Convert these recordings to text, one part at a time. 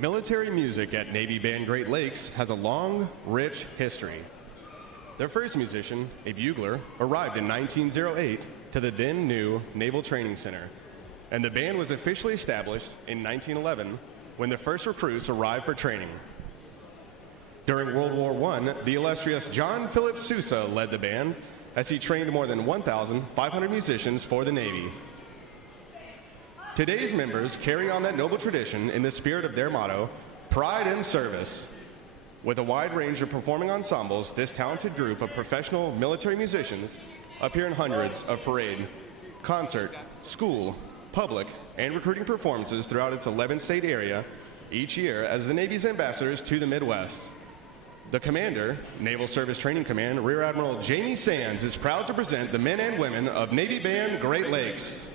Military music at Navy Band Great Lakes has a long, rich history. Their first musician, a bugler, arrived in 1908 to the then new Naval Training Center, and the band was officially established in 1911 when the first recruits arrived for training. During World War I, the illustrious John Philip Sousa led the band as he trained more than 1,500 musicians for the Navy. Today's members carry on that noble tradition in the spirit of their motto, pride and service. With a wide range of performing ensembles, this talented group of professional military musicians appear in hundreds of parade, concert, school, public, and recruiting performances throughout its 11-state area each year as the Navy's ambassadors to the Midwest. The commander, Naval Service Training Command, Rear Admiral Jamie Sands, is proud to present the men and women of Navy Band Great Lakes.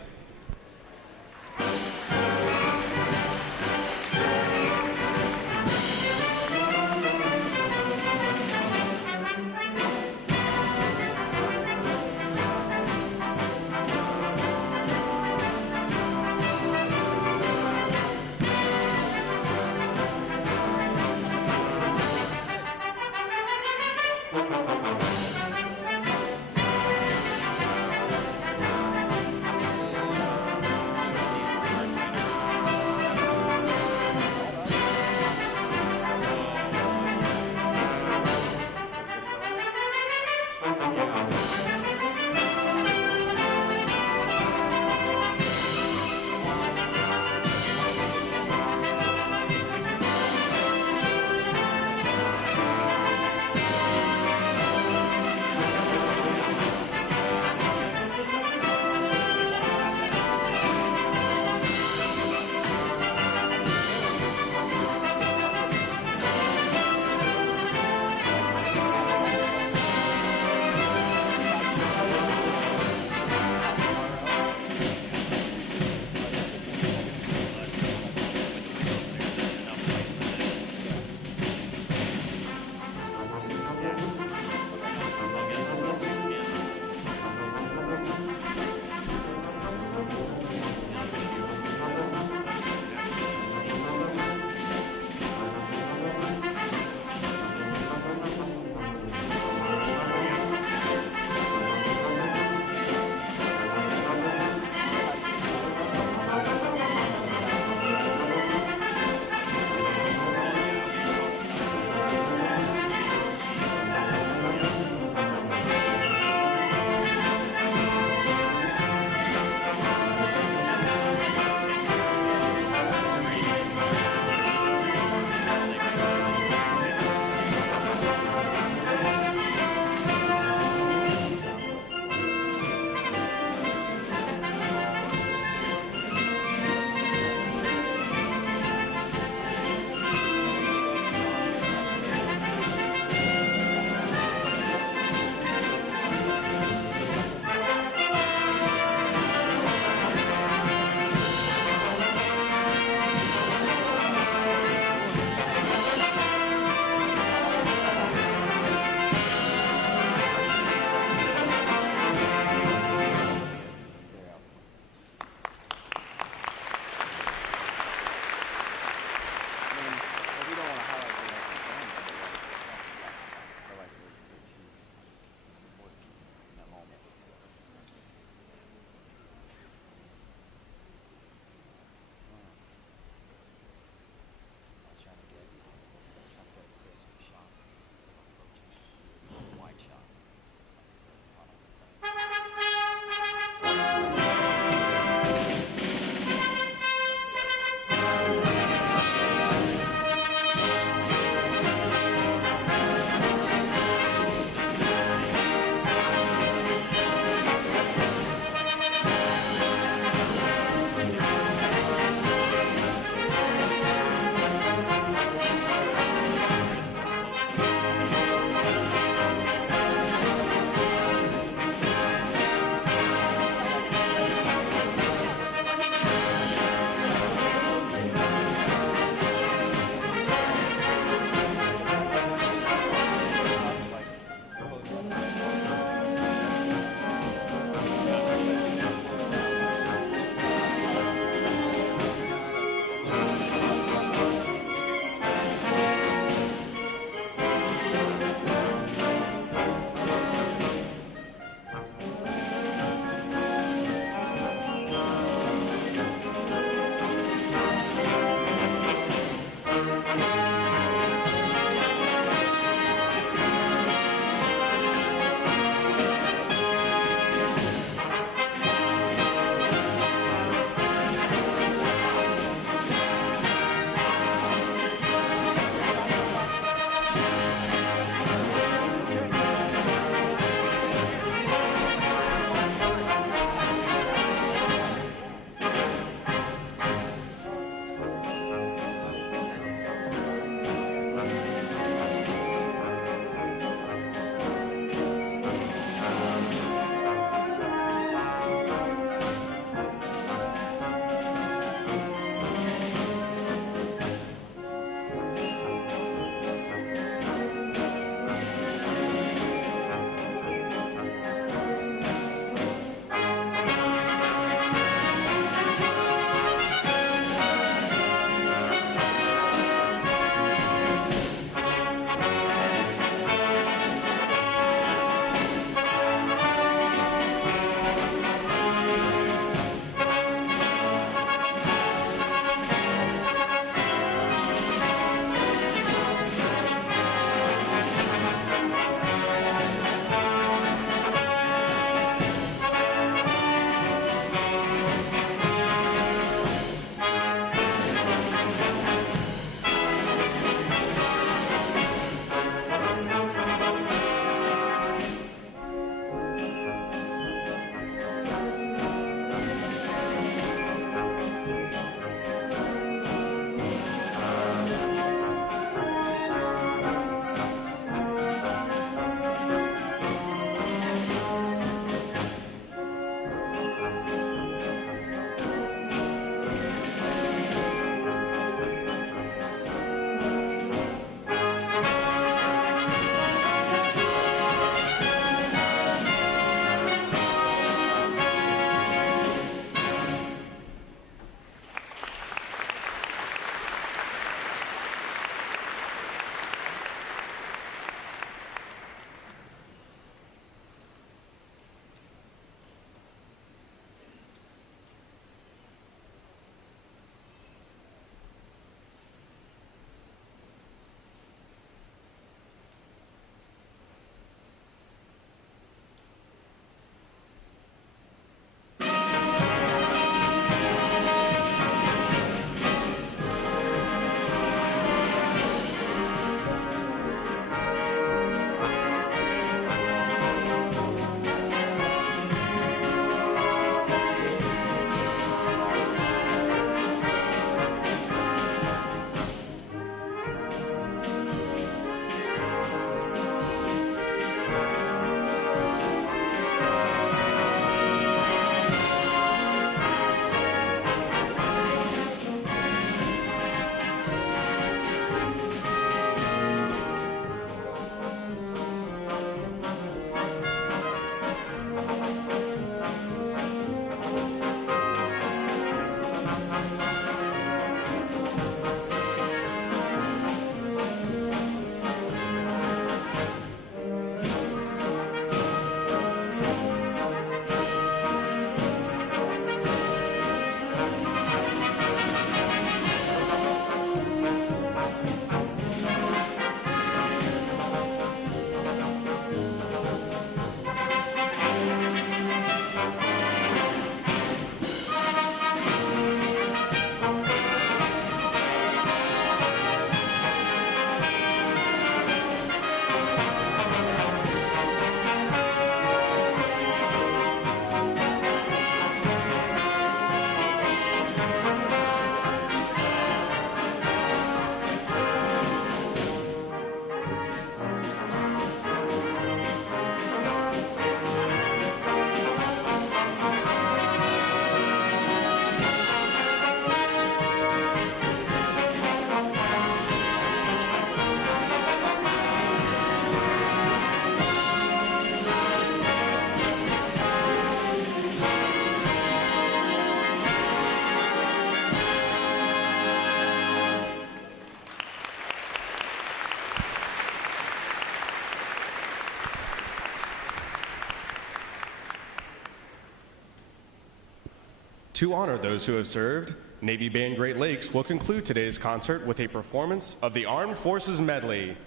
To honor those who have served, Navy Band Great Lakes will conclude today's concert with a performance of the Armed Forces Medley.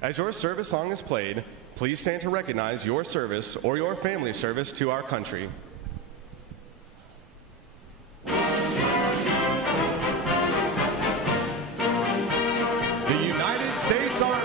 As your service song is played, please stand to recognize your service or your family's service to our country. The United States Army.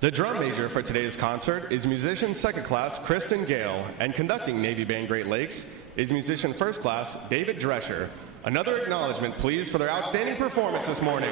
The drum major for today's concert is musician second class Kristen Gale, and conducting Navy Band Great Lakes is musician first class David Drescher. Another acknowledgement, please, for their outstanding performance this morning.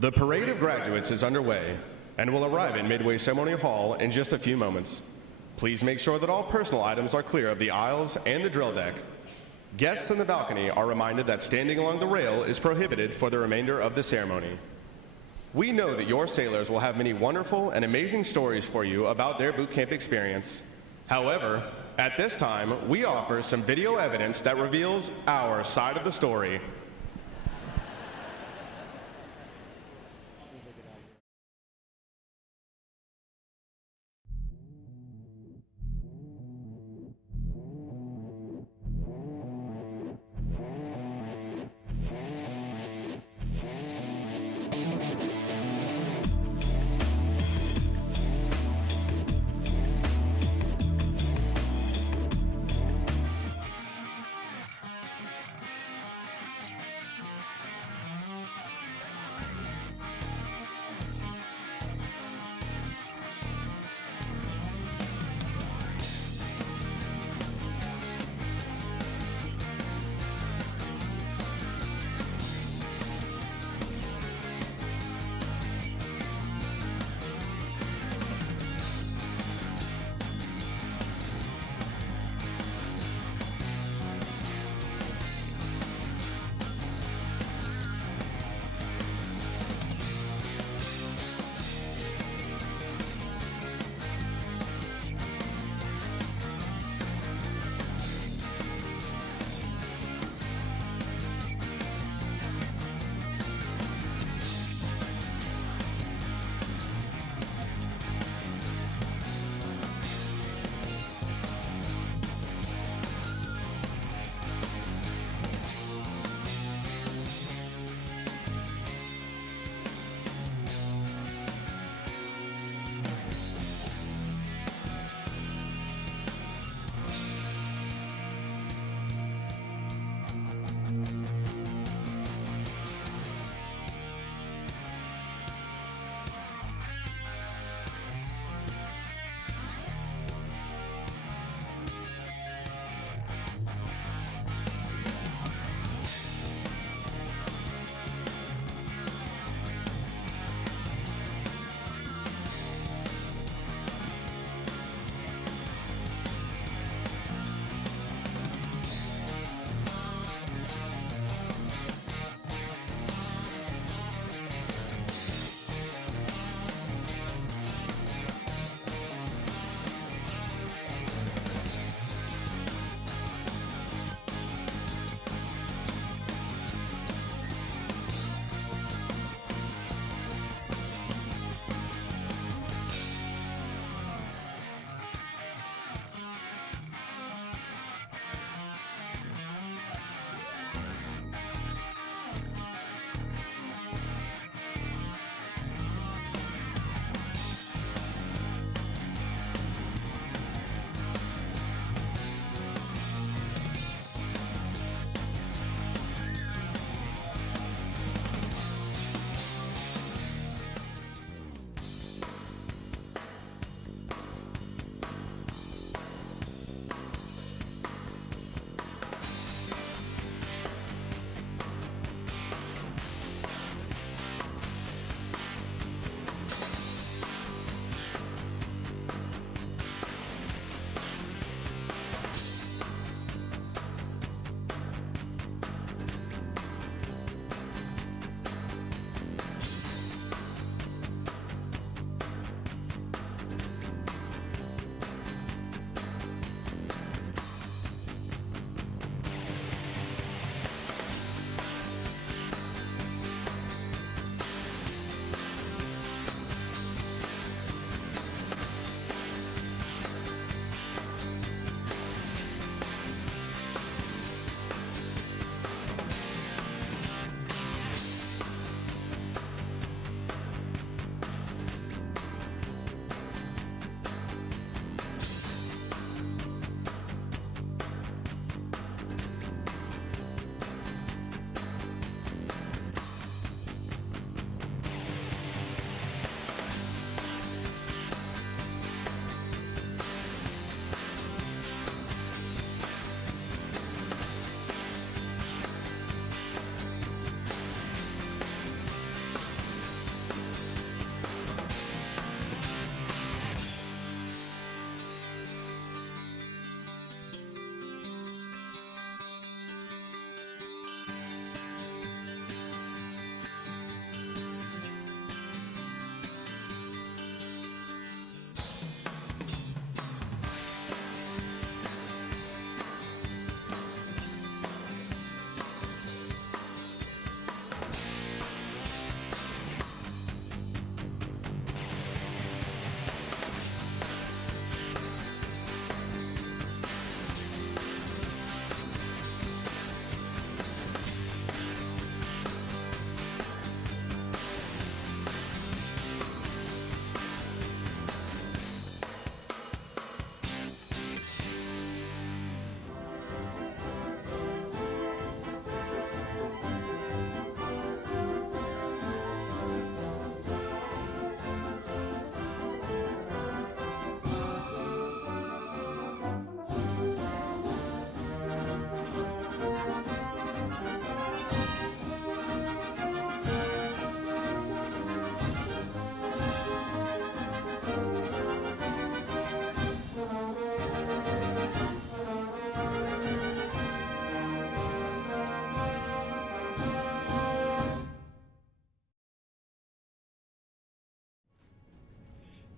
The parade of graduates is underway and will arrive at Midway Ceremony Hall in just a few moments. Please make sure that all personal items are clear of the aisles and the drill deck. Guests in the balcony are reminded that standing along the rail is prohibited for the remainder of the ceremony. We know that your sailors will have many wonderful and amazing stories for you about their boot camp experience. However, at this time, we offer some video evidence that reveals our side of the story.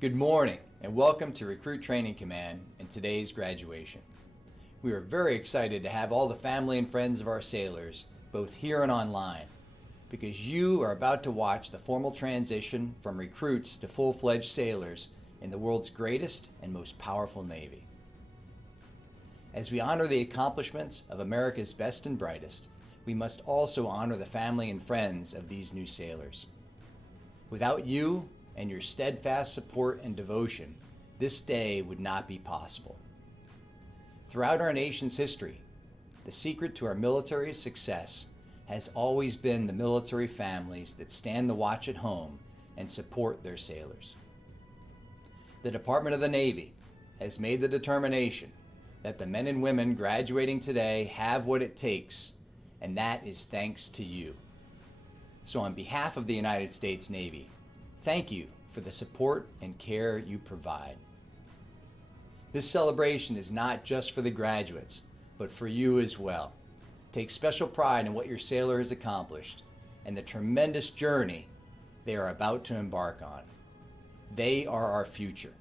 Good morning and welcome to Recruit Training Command and today's graduation. We are very excited to have all the family and friends of our sailors, both here and online, because you are about to watch the formal transition from recruits to full-fledged sailors in the world's greatest and most powerful Navy. As we honor the accomplishments of America's best and brightest, we must also honor the family and friends of these new sailors. Without you and your steadfast support and devotion, this day would not be possible. Throughout our nation's history, the secret to our military's success has always been the military families that stand the watch at home and support their sailors. The Department of the Navy has made the determination that the men and women graduating today have what it takes, and that is thanks to you. So on behalf of the United States Navy, thank you for the support and care you provide. This celebration is not just for the graduates, but for you as well. Take special pride in what your sailor has accomplished and the tremendous journey they are about to embark on. They are our future.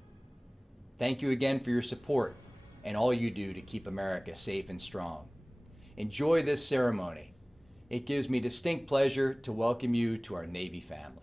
Thank you again for your support and all you do to keep America safe and strong. Enjoy this ceremony. It gives me distinct pleasure to welcome you to our Navy family.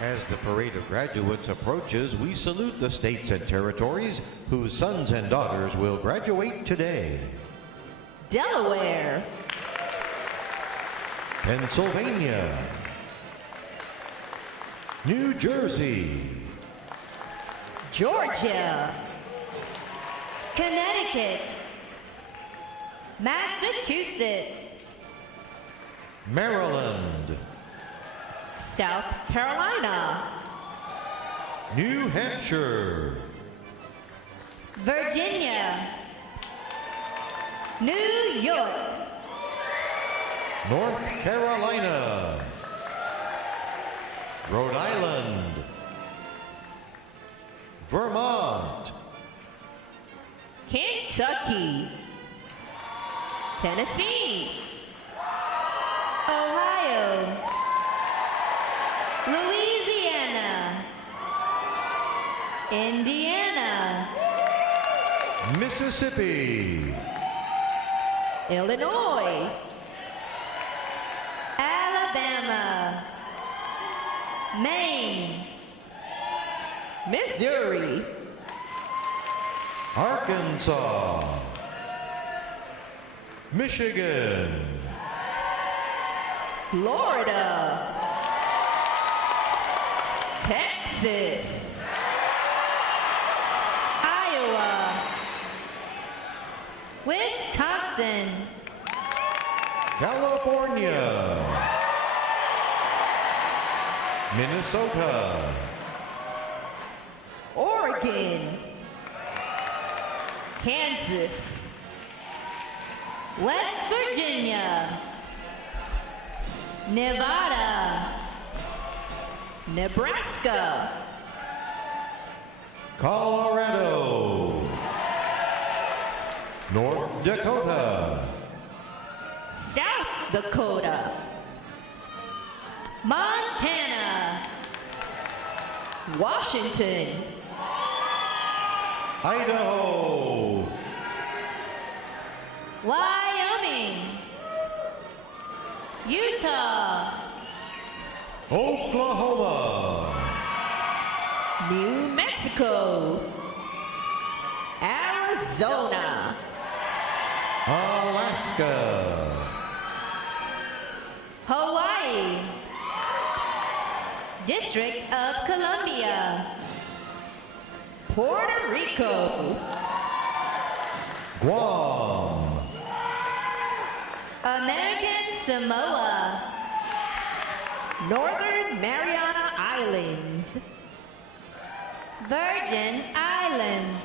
As the parade of graduates approaches, we salute the states and territories whose sons and daughters will graduate today. Delaware, Pennsylvania, New Jersey, Georgia, Connecticut, Massachusetts, Maryland, South Carolina, New Hampshire, Virginia, New York, North Carolina, Rhode Island, Vermont, Kentucky, Tennessee, Ohio, Louisiana, Indiana, Mississippi, Illinois, Alabama, Maine, Missouri, Arkansas, Michigan, Florida, Texas, Iowa, Wisconsin, California, Minnesota, Oregon, Kansas, West Virginia, Nevada, Nebraska, Colorado, North Dakota, South Dakota, Montana, Washington, Idaho, Wyoming, Utah, Oklahoma, New Mexico, Arizona, Alaska, Hawaii, District of Columbia, Puerto Rico, Guam, American Samoa, Northern Mariana Islands, Virgin Islands,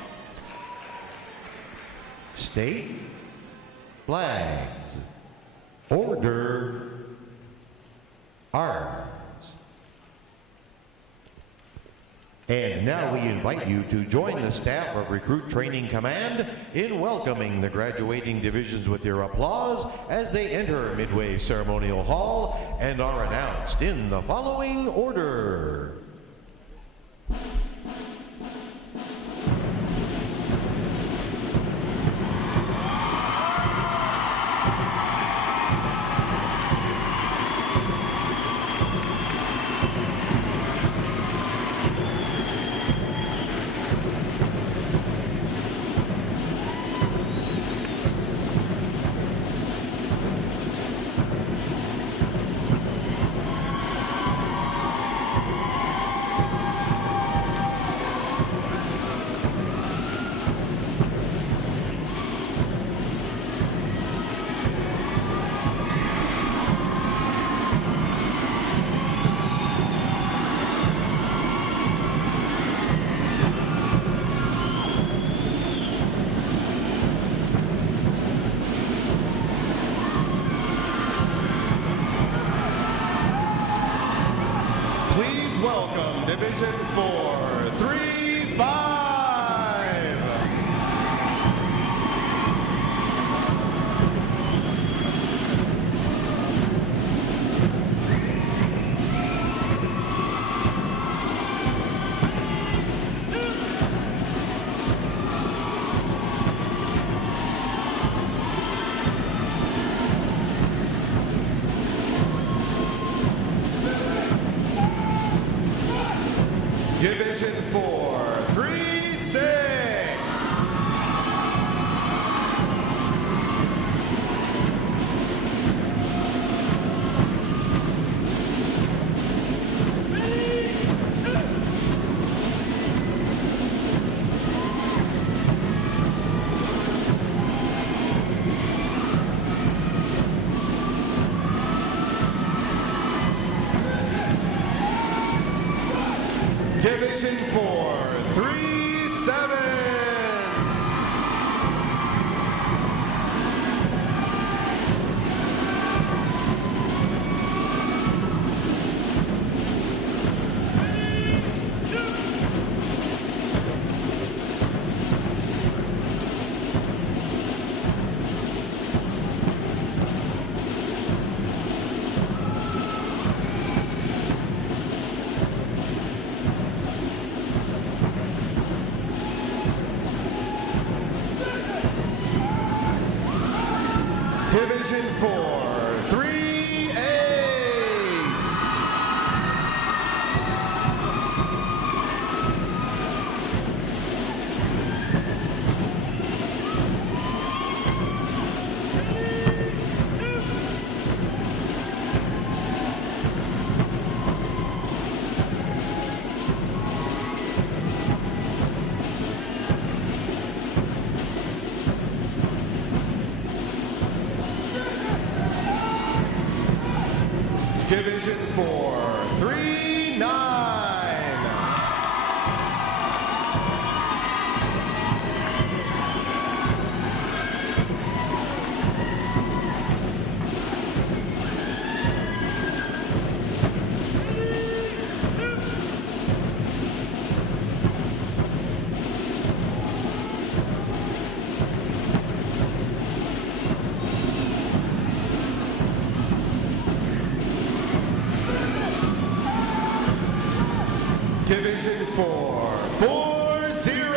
state flags, order, arms. And now we invite you to join the staff of Recruit Training Command in welcoming the graduating divisions with your applause as they enter Midway Ceremonial Hall and are announced in the following order. Please welcome Division 435. Division 4-3-7. Division 4-3-8. Division 4-3-9. Division 4-4-0.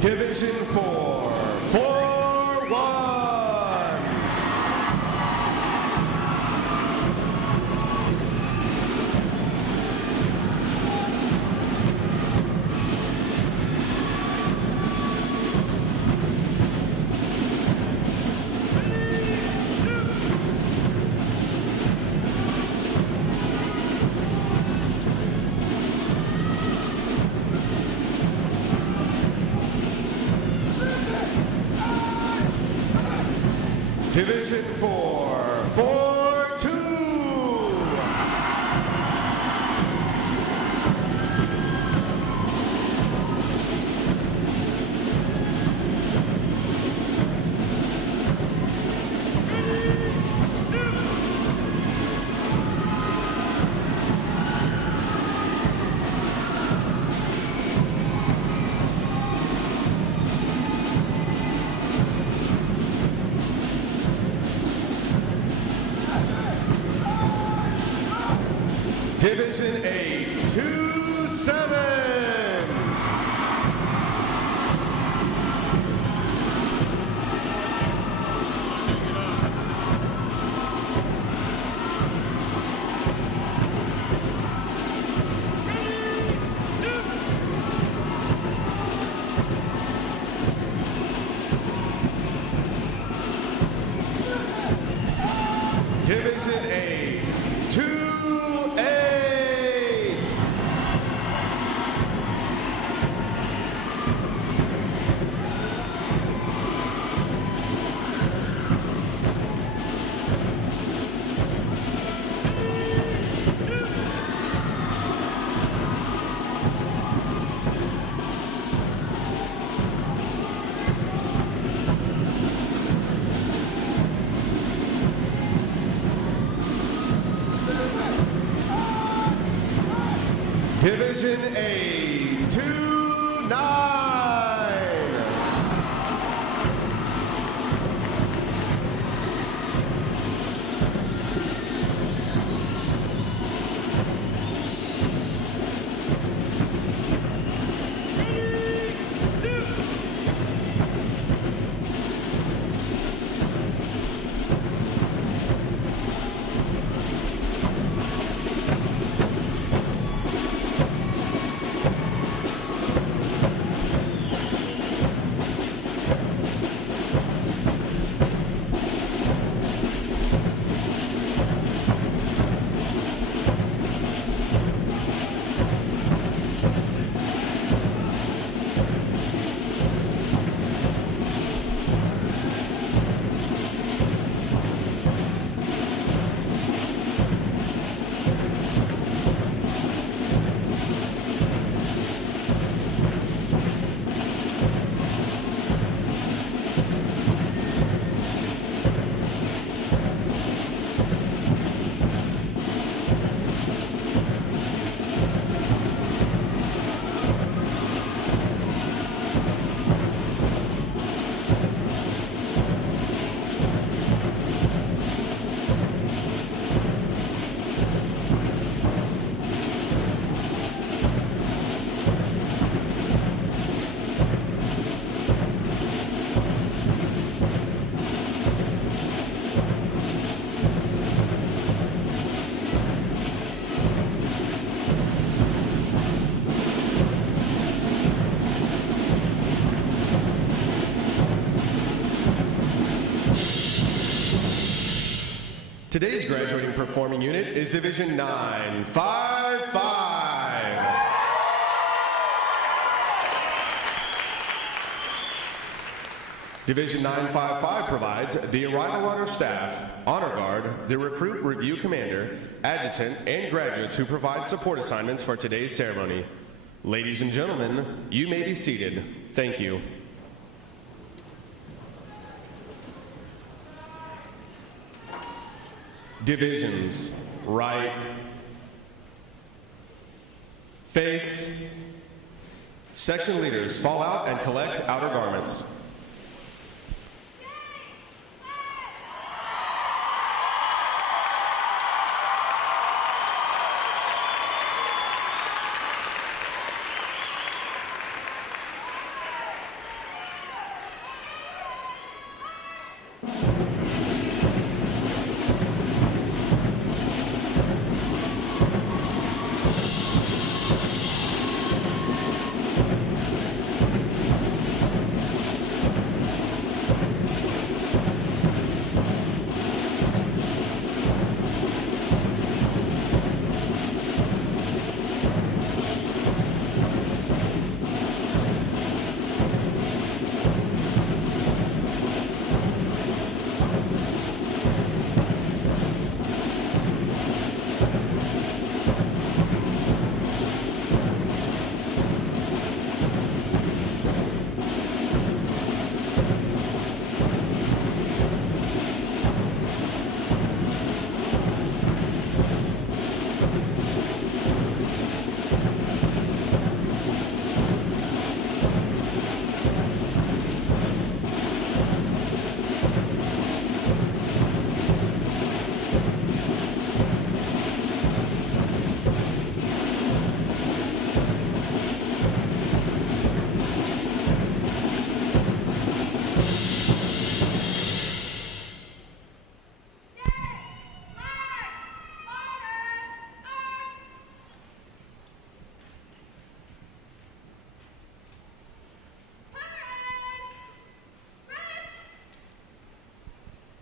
Division 4-4-1. Division 4-4-2. Division 8-2-7. Division 8-2-8. Division 8-2-9. Today's graduating performing unit is Division 955. Division 955 provides the arrival honor staff, honor guard, the recruit review commander, adjutant, and graduates who provide support assignments for today's ceremony. Ladies and gentlemen, you may be seated. Thank you. Divisions, right, face. Section leaders, fall out and collect outer garments.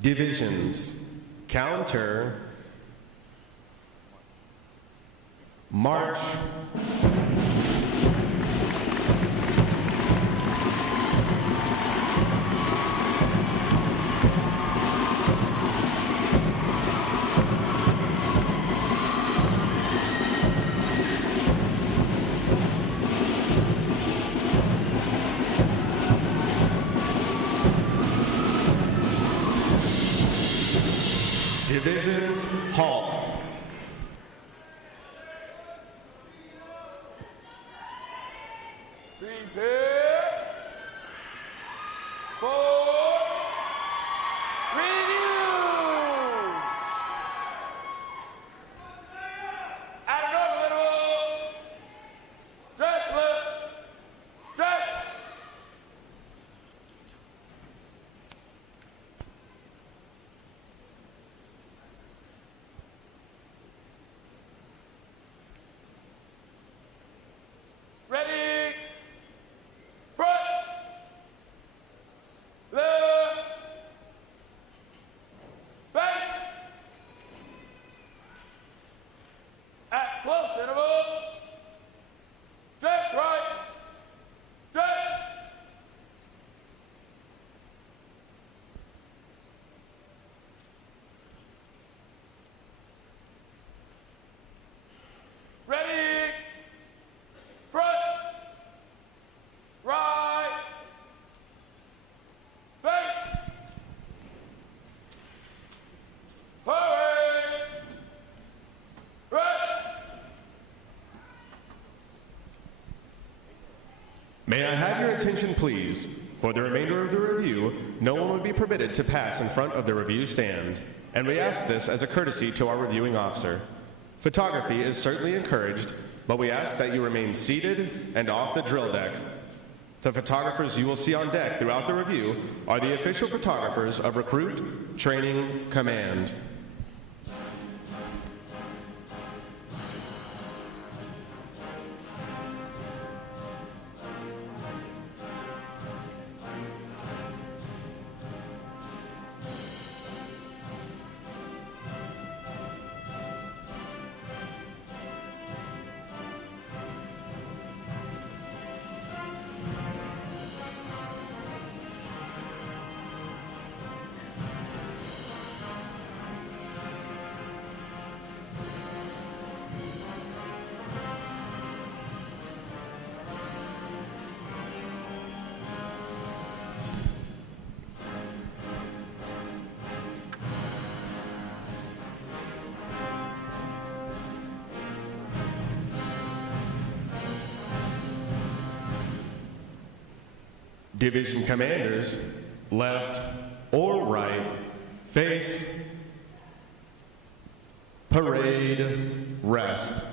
Divisions, counter, march. Divisions, halt. Prepare for review. At another level, dress left, dress. Ready, front, left, face, at close interval, dress right, dress. Ready, front, right, face, hurry, rest. May I have your attention, please? For the remainder of the review, no one will be permitted to pass in front of the review stand, and we ask this as a courtesy to our reviewing officer. Photography is certainly encouraged, but we ask that you remain seated and off the drill deck. The photographers you will see on deck throughout the review are the official photographers of Recruit Training Command. Division commanders, left or right, face, parade, rest.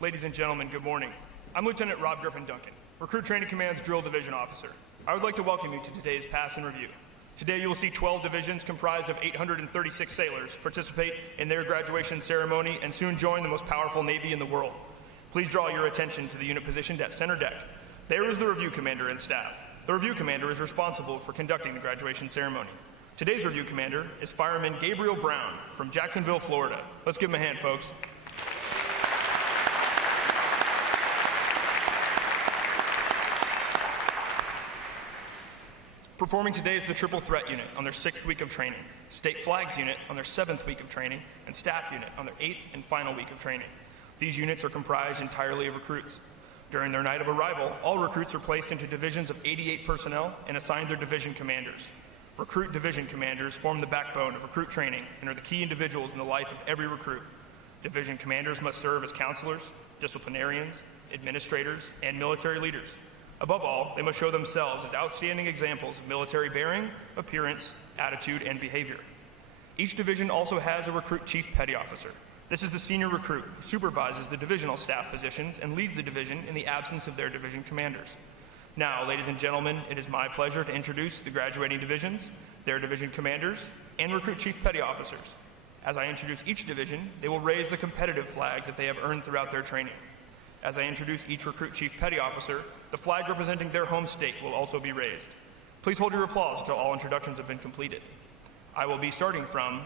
Ladies and gentlemen, good morning. I'm Lieutenant Rob Griffin Duncan, Recruit Training Command's Drill Division Officer. I would like to welcome you to today's Pass and Review. Today you will see 12 divisions comprised of 836 sailors participate in their graduation ceremony and soon join the most powerful Navy in the world. Please draw your attention to the unit positioned at center deck. There is the Review Commander and staff. The Review Commander is responsible for conducting the graduation ceremony. Today's Review Commander is Fireman Gabriel Brown from Jacksonville, Florida. Let's give him a hand, folks. Performing today is the Triple Threat Unit on their 6th week of training, State Flags Unit on their 7th week of training, and Staff Unit on their 8th and final week of training. These units are comprised entirely of recruits. During their night of arrival, all recruits are placed into divisions of 88 personnel and assigned their division commanders. Recruit division commanders form the backbone of recruit training and are the key individuals in the life of every recruit. Division commanders must serve as counselors, disciplinarians, administrators, and military leaders. Above all, they must show themselves as outstanding examples of military bearing, appearance, attitude, and behavior. Each division also has a recruit chief petty officer. This is the senior recruit who supervises the divisional staff positions and leads the division in the absence of their division commanders. Now, ladies and gentlemen, it is my pleasure to introduce the graduating divisions, their division commanders, and recruit chief petty officers. As I introduce each division, they will raise the competitive flags that they have earned throughout their training. As I introduce each recruit chief petty officer, the flag representing their home state will also be raised. Please hold your applause until all introductions have been completed. I will be starting from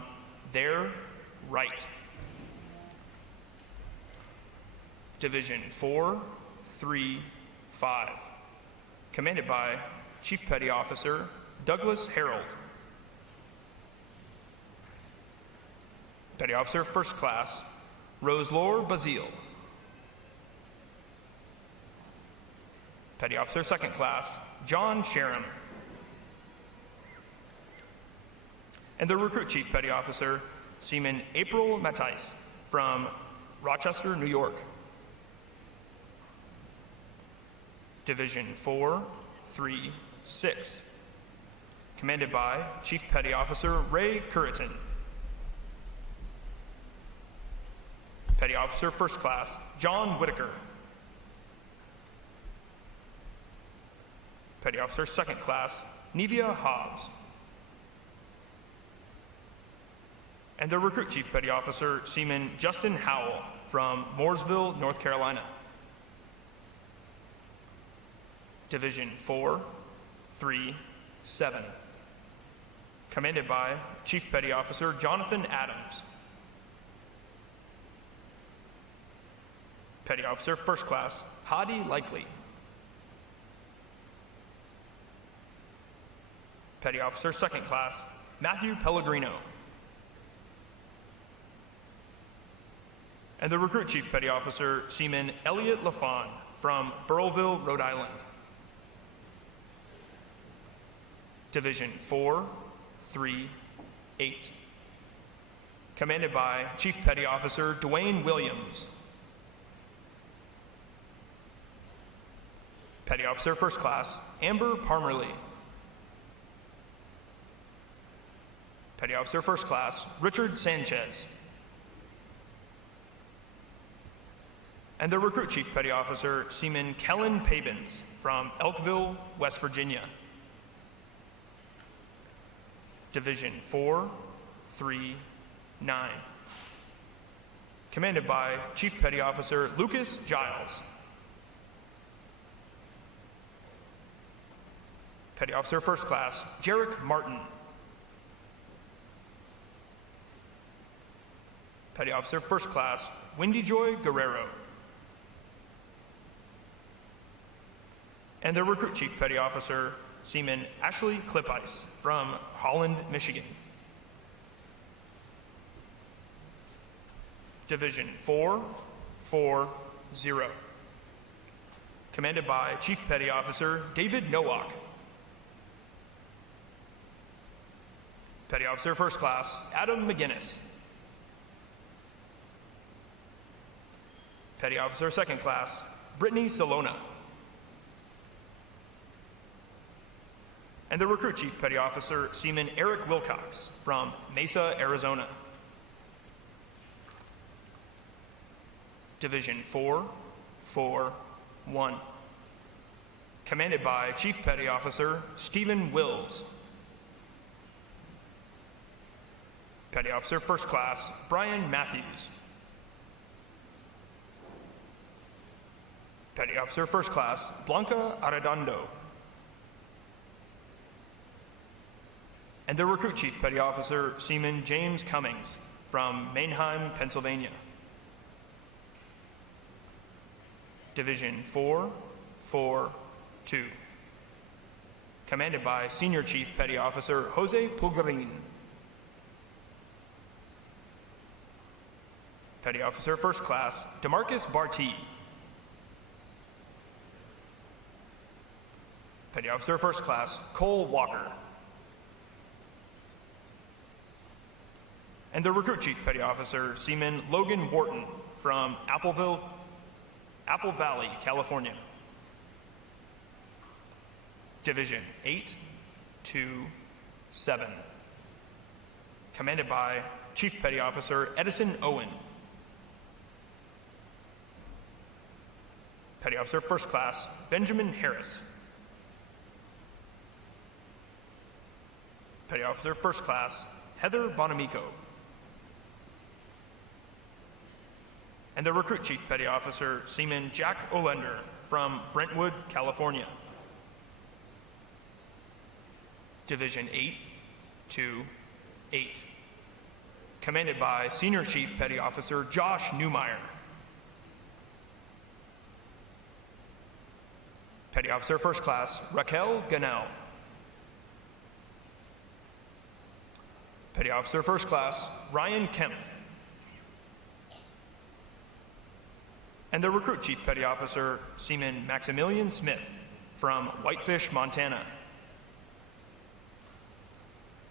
their right. Division 435, commanded by Chief Petty Officer Douglas Harold. Petty Officer First Class Roselore Bazile. Petty Officer Second Class John Sharon. And the Recruit Chief Petty Officer Seaman April Matthijs from Rochester, New York. Division 436, commanded by Chief Petty Officer Ray Curriton. Petty Officer First Class John Whitaker. Petty Officer Second Class Nevia Hobbs. And the Recruit Chief Petty Officer Seaman Justin Howell from Mooresville, North Carolina. Division 437, commanded by Chief Petty Officer Jonathan Adams. Petty Officer First Class Hadi Likely. Petty Officer Second Class Matthew Pellegrino. And the Recruit Chief Petty Officer Seaman Elliot LaFawn from Burrillville, Rhode Island. Division 438, commanded by Chief Petty Officer Dwayne Williams. Petty Officer First Class Amber Parmerly. Petty Officer First Class Richard Sanchez. And the Recruit Chief Petty Officer Seaman Kellen Pabins from Elkville, West Virginia. Division 439, commanded by Chief Petty Officer Lucas Giles. Petty Officer First Class Jarek Martin. Petty Officer First Class Wendy Joy Guerrero. And the Recruit Chief Petty Officer Seaman Ashley Klippice from Holland, Michigan. Division 440, commanded by Chief Petty Officer David Nowak. Petty Officer First Class Adam McGinnis. Petty Officer Second Class Brittany Salona. and the Recruit Chief Petty Officer, Seaman Eric Wilcox from Mesa, Arizona. Division 441. Commanded by Chief Petty Officer Stephen Wills. Petty Officer First Class Brian Matthews. Petty Officer First Class Blanca Arredondo. And the Recruit Chief Petty Officer Seaman James Cummings from Mannheim, Pennsylvania. Division 442. Commanded by Senior Chief Petty Officer Jose Pulgarin. Petty Officer First Class DeMarcus Barty. Petty Officer First Class Cole Walker. And the Recruit Chief Petty Officer Seaman Logan Wharton from Apple Valley, California. Division 827. Commanded by Chief Petty Officer Edison Owen. Petty Officer First Class Benjamin Harris. Petty Officer First Class Heather Bonamico. And the Recruit Chief Petty Officer Seaman Jack Olender from Brentwood, California. Division 828. Commanded by Senior Chief Petty Officer Josh Newmeyer. Petty Officer First Class Raquel Ganell. Petty Officer First Class Ryan Kempf. And the Recruit Chief Petty Officer Seaman Maximilian Smith from Whitefish, Montana.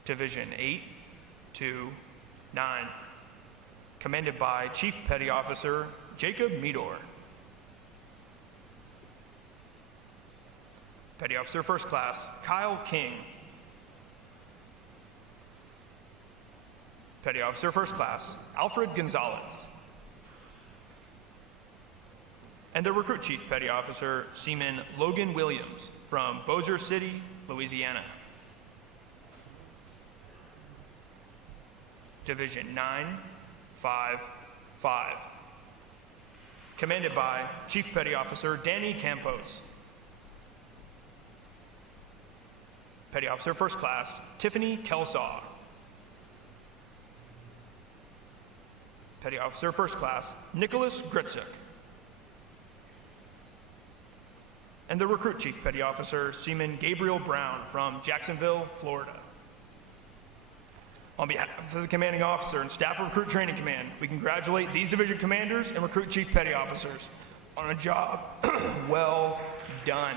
Division 829. Commanded by Chief Petty Officer Jacob Meador. Petty Officer First Class Kyle King. Petty Officer First Class Alfred Gonzalez. And the Recruit Chief Petty Officer Seaman Logan Williams from Bossier City, Louisiana. Division 955. Commanded by Chief Petty Officer Danny Campos. Petty Officer First Class Tiffany Kelsaw. Petty Officer First Class Nicholas Gritzuk. And the Recruit Chief Petty Officer Seaman Gabriel Brown from Jacksonville, Florida. On behalf of the Commanding Officer and staff of Recruit Training Command, we congratulate these division commanders and Recruit Chief Petty Officers on a job well done.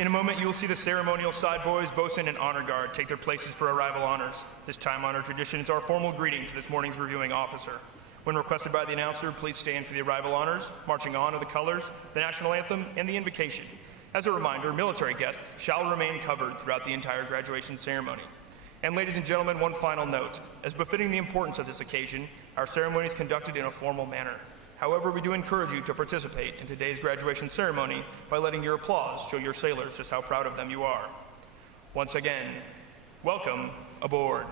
In a moment, you will see the ceremonial side boys, bosun, and honor guard take their places for arrival honors. This time-honored tradition is our formal greeting to this morning's reviewing officer. When requested by the announcer, please stand for the arrival honors, marching on of the colors, the national anthem, and the invocation. As a reminder, military guests shall remain covered throughout the entire graduation ceremony. And ladies and gentlemen, one final note. As befitting the importance of this occasion, our ceremony is conducted in a formal manner. However, we do encourage you to participate in today's graduation ceremony by letting your applause show your sailors just how proud of them you are. Once again, welcome aboard.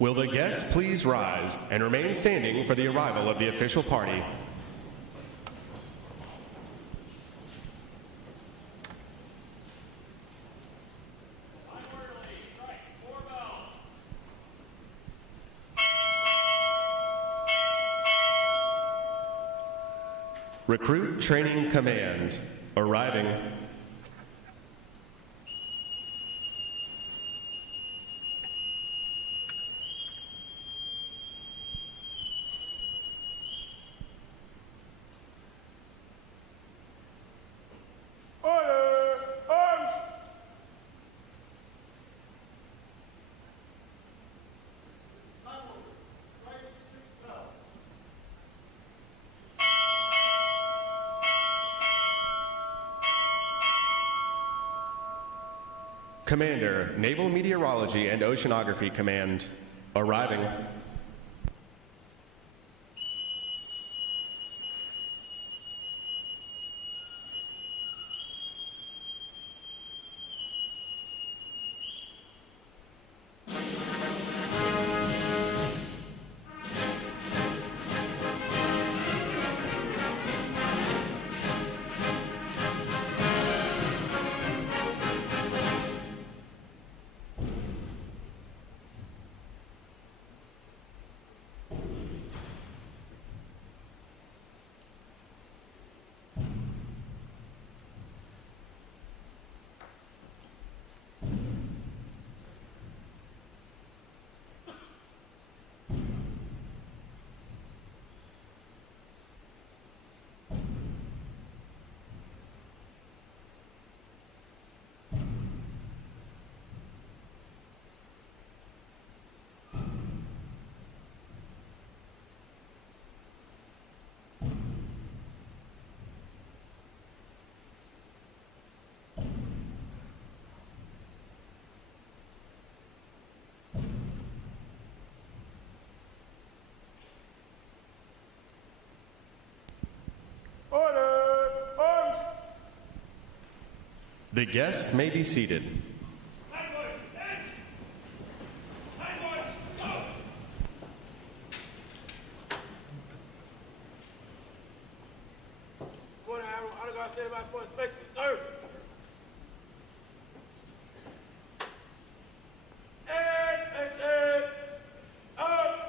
Will the guests please rise and remain standing for the arrival of the official party? Recruit Training Command, arriving. Order! Arms! Commander, Naval Meteorology and Oceanography Command, arriving. Order! Arms! The guests may be seated. Morning, Admiral. Honor Guard standing by for inspection, sir. Inspection! Up!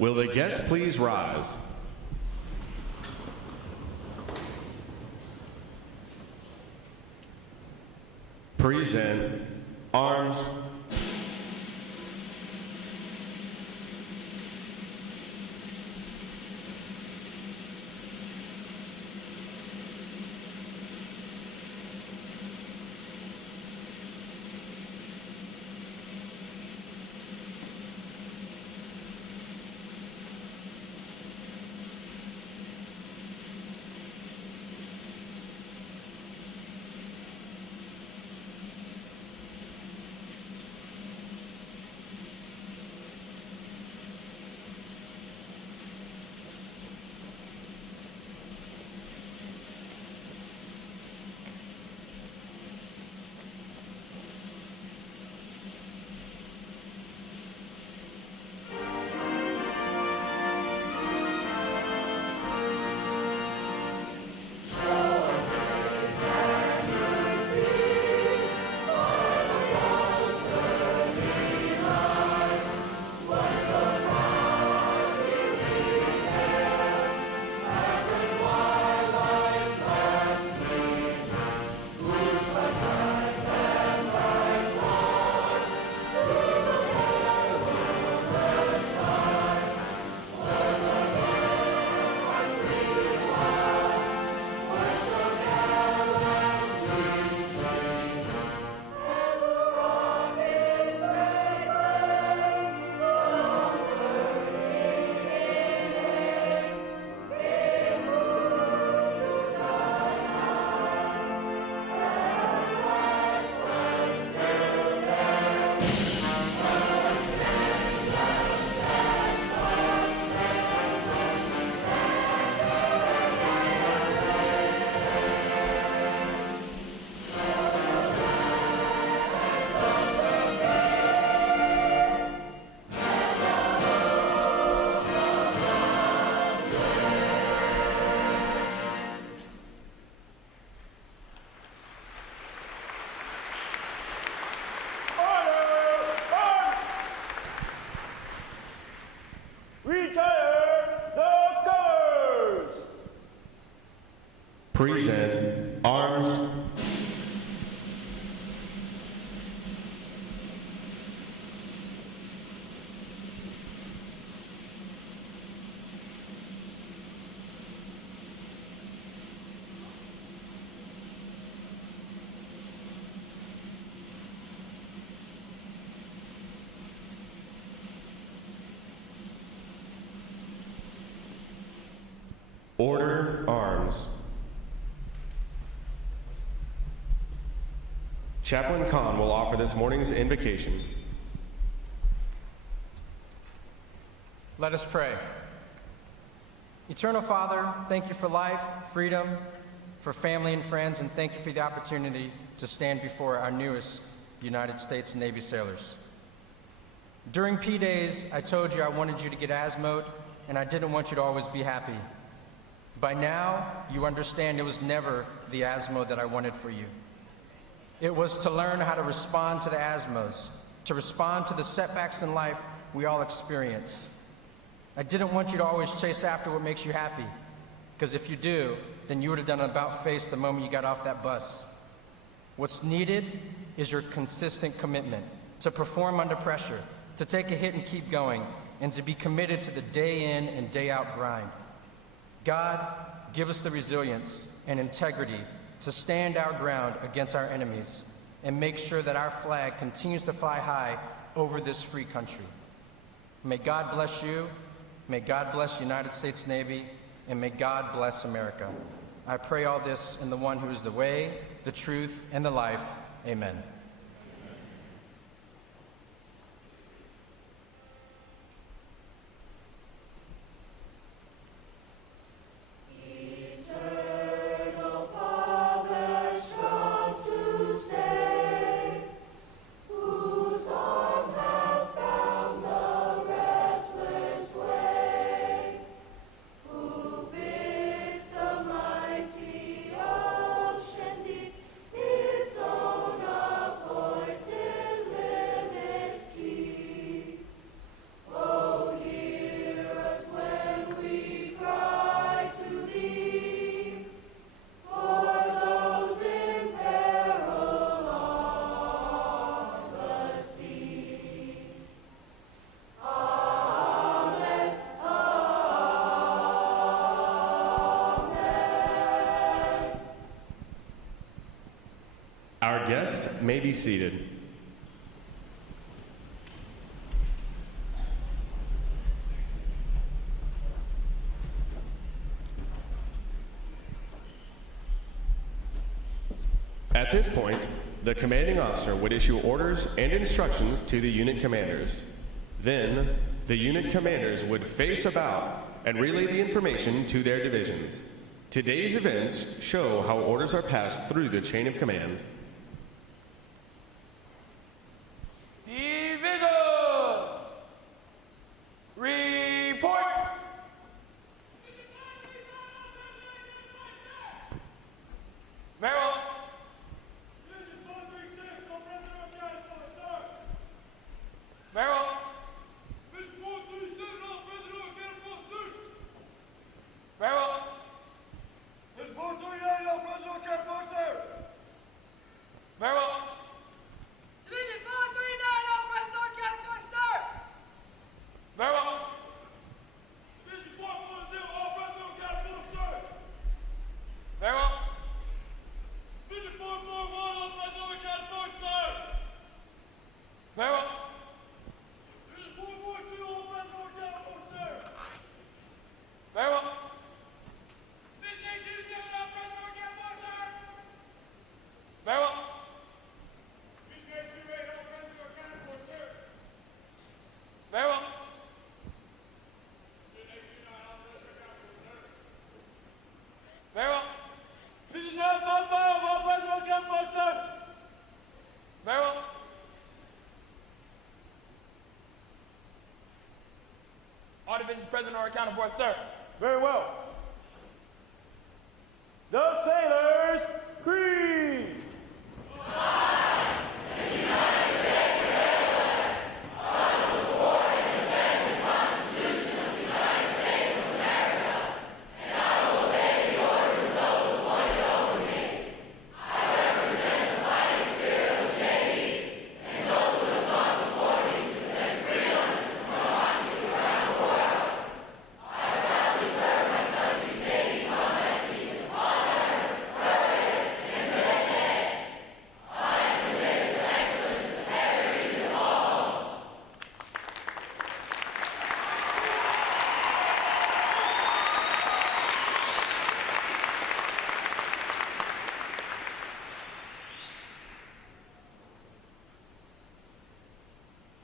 Will the guests please rise? Present arms. Retire the colors! Present arms. Order arms. Chaplain Khan will offer this morning's invocation. Let us pray. Eternal Father, thank you for life, freedom, for family and friends, and thank you for the opportunity to stand before our newest United States Navy sailors. During P days, I told you I wanted you to get asthma, and I didn't want you to always be happy. By now, you understand it was never the asthma that I wanted for you. It was to learn how to respond to the asthmas, to respond to the setbacks in life we all experience. I didn't want you to always chase after what makes you happy, because if you do, then you would have done an about-face the moment you got off that bus. What's needed is your consistent commitment to perform under pressure, to take a hit and keep going, and to be committed to the day in and day out grind. God, give us the resilience and integrity to stand our ground against our enemies and make sure that our flag continues to fly high over this free country. May God bless you, may God bless the United States Navy, and may God bless America. I pray all this in the one who is the way, the truth, and the life. Amen. Mighty ocean deep, its own Our guests may be seated. At this point, the commanding officer would issue orders and instructions to the unit commanders. Then, the unit commanders would face about and relay the information to their divisions. Today's events show how orders are passed through the chain of command. Division! Report! Very well. Very well. Very well. Very well. Division 439, all present North Carolina, sir. Very well. Division 440, all present North Carolina, sir. Very well. Division 441, all present North Carolina, sir. Very well. Division 442, all present North Carolina, sir. Very well. Division 827, all present North Carolina, sir. Very well. Very well. Very well. Division 955, all present on campus, sir. Very well. All divisions present are accounted for, sir. Very well. The sailors, creed.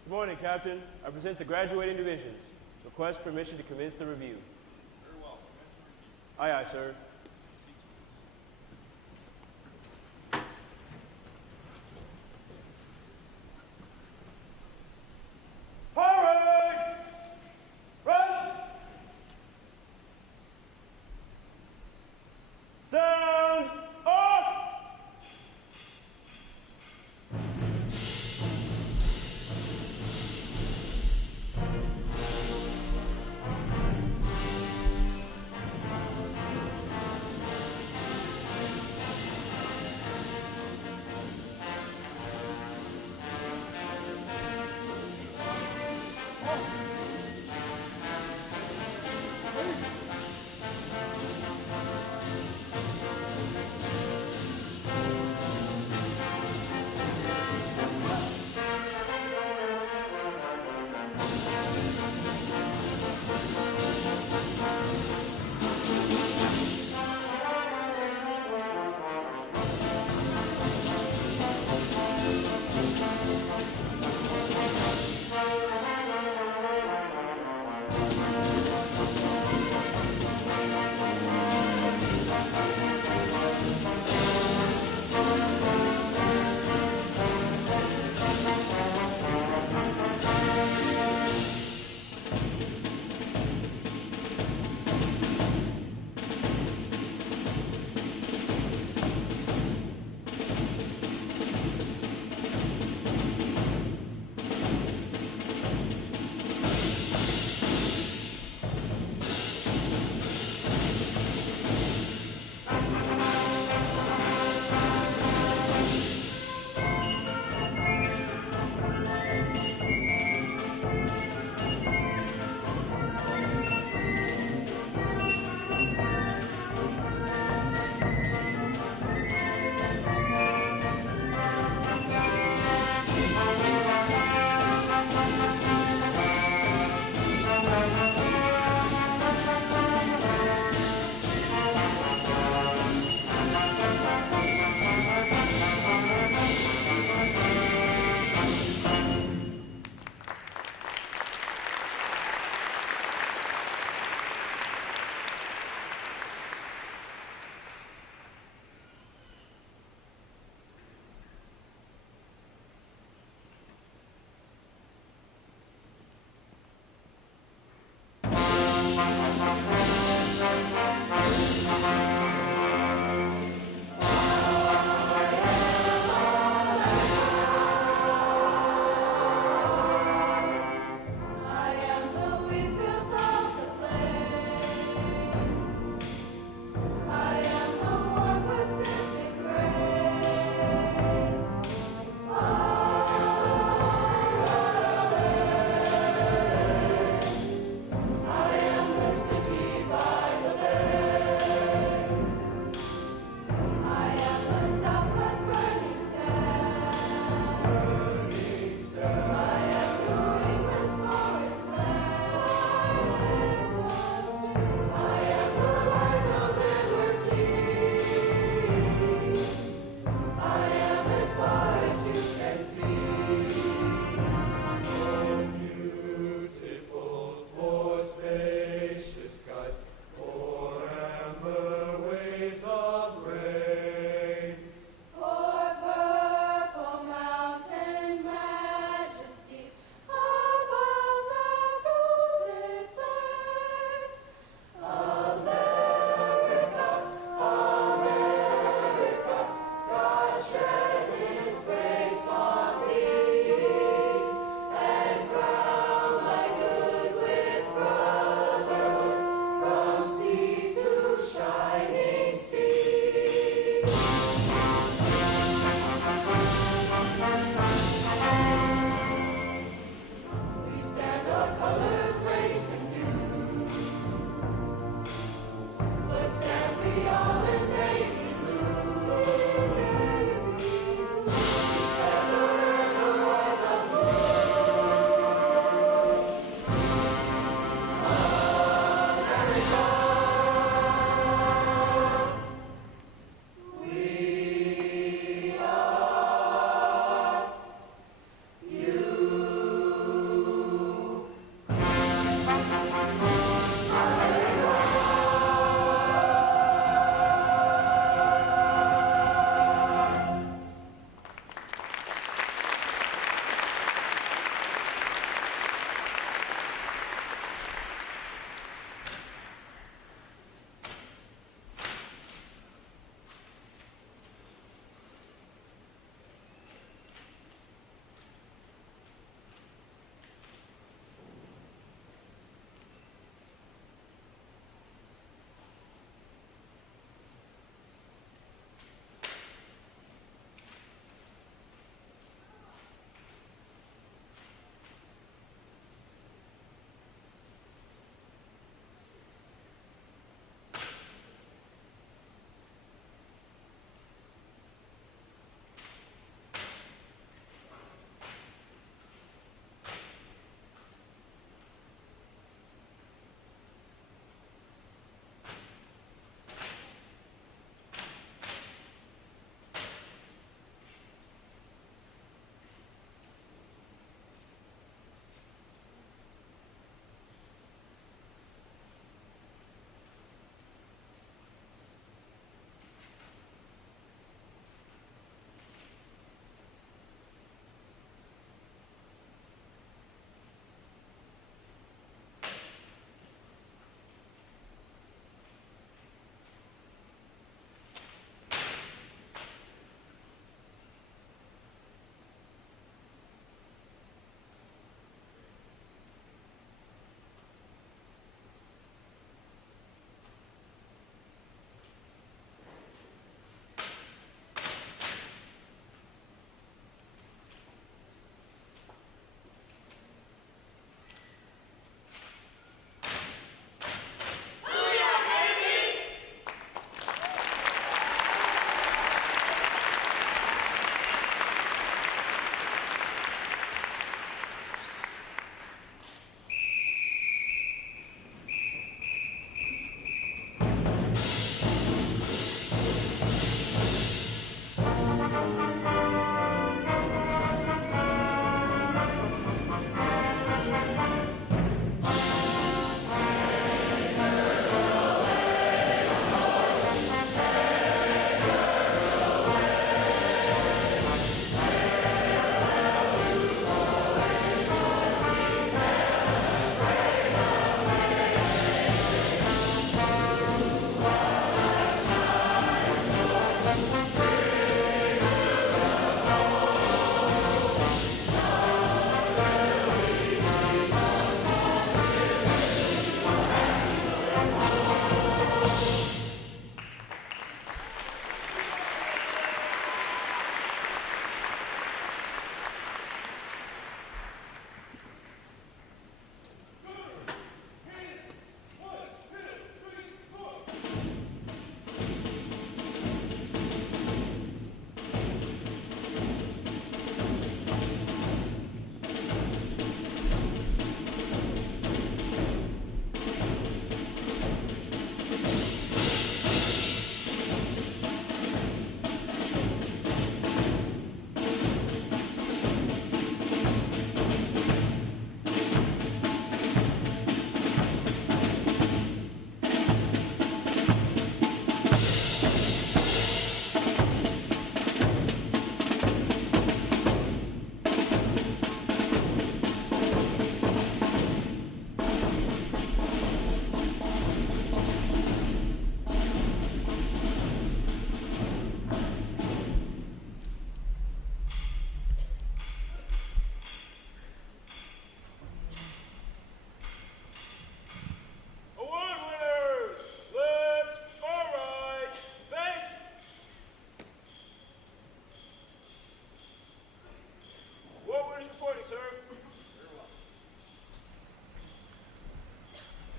Good morning, Captain. I present the graduating divisions. Request permission to commence the review. Very well. Aye, aye, sir. Forward! Run! Sound off!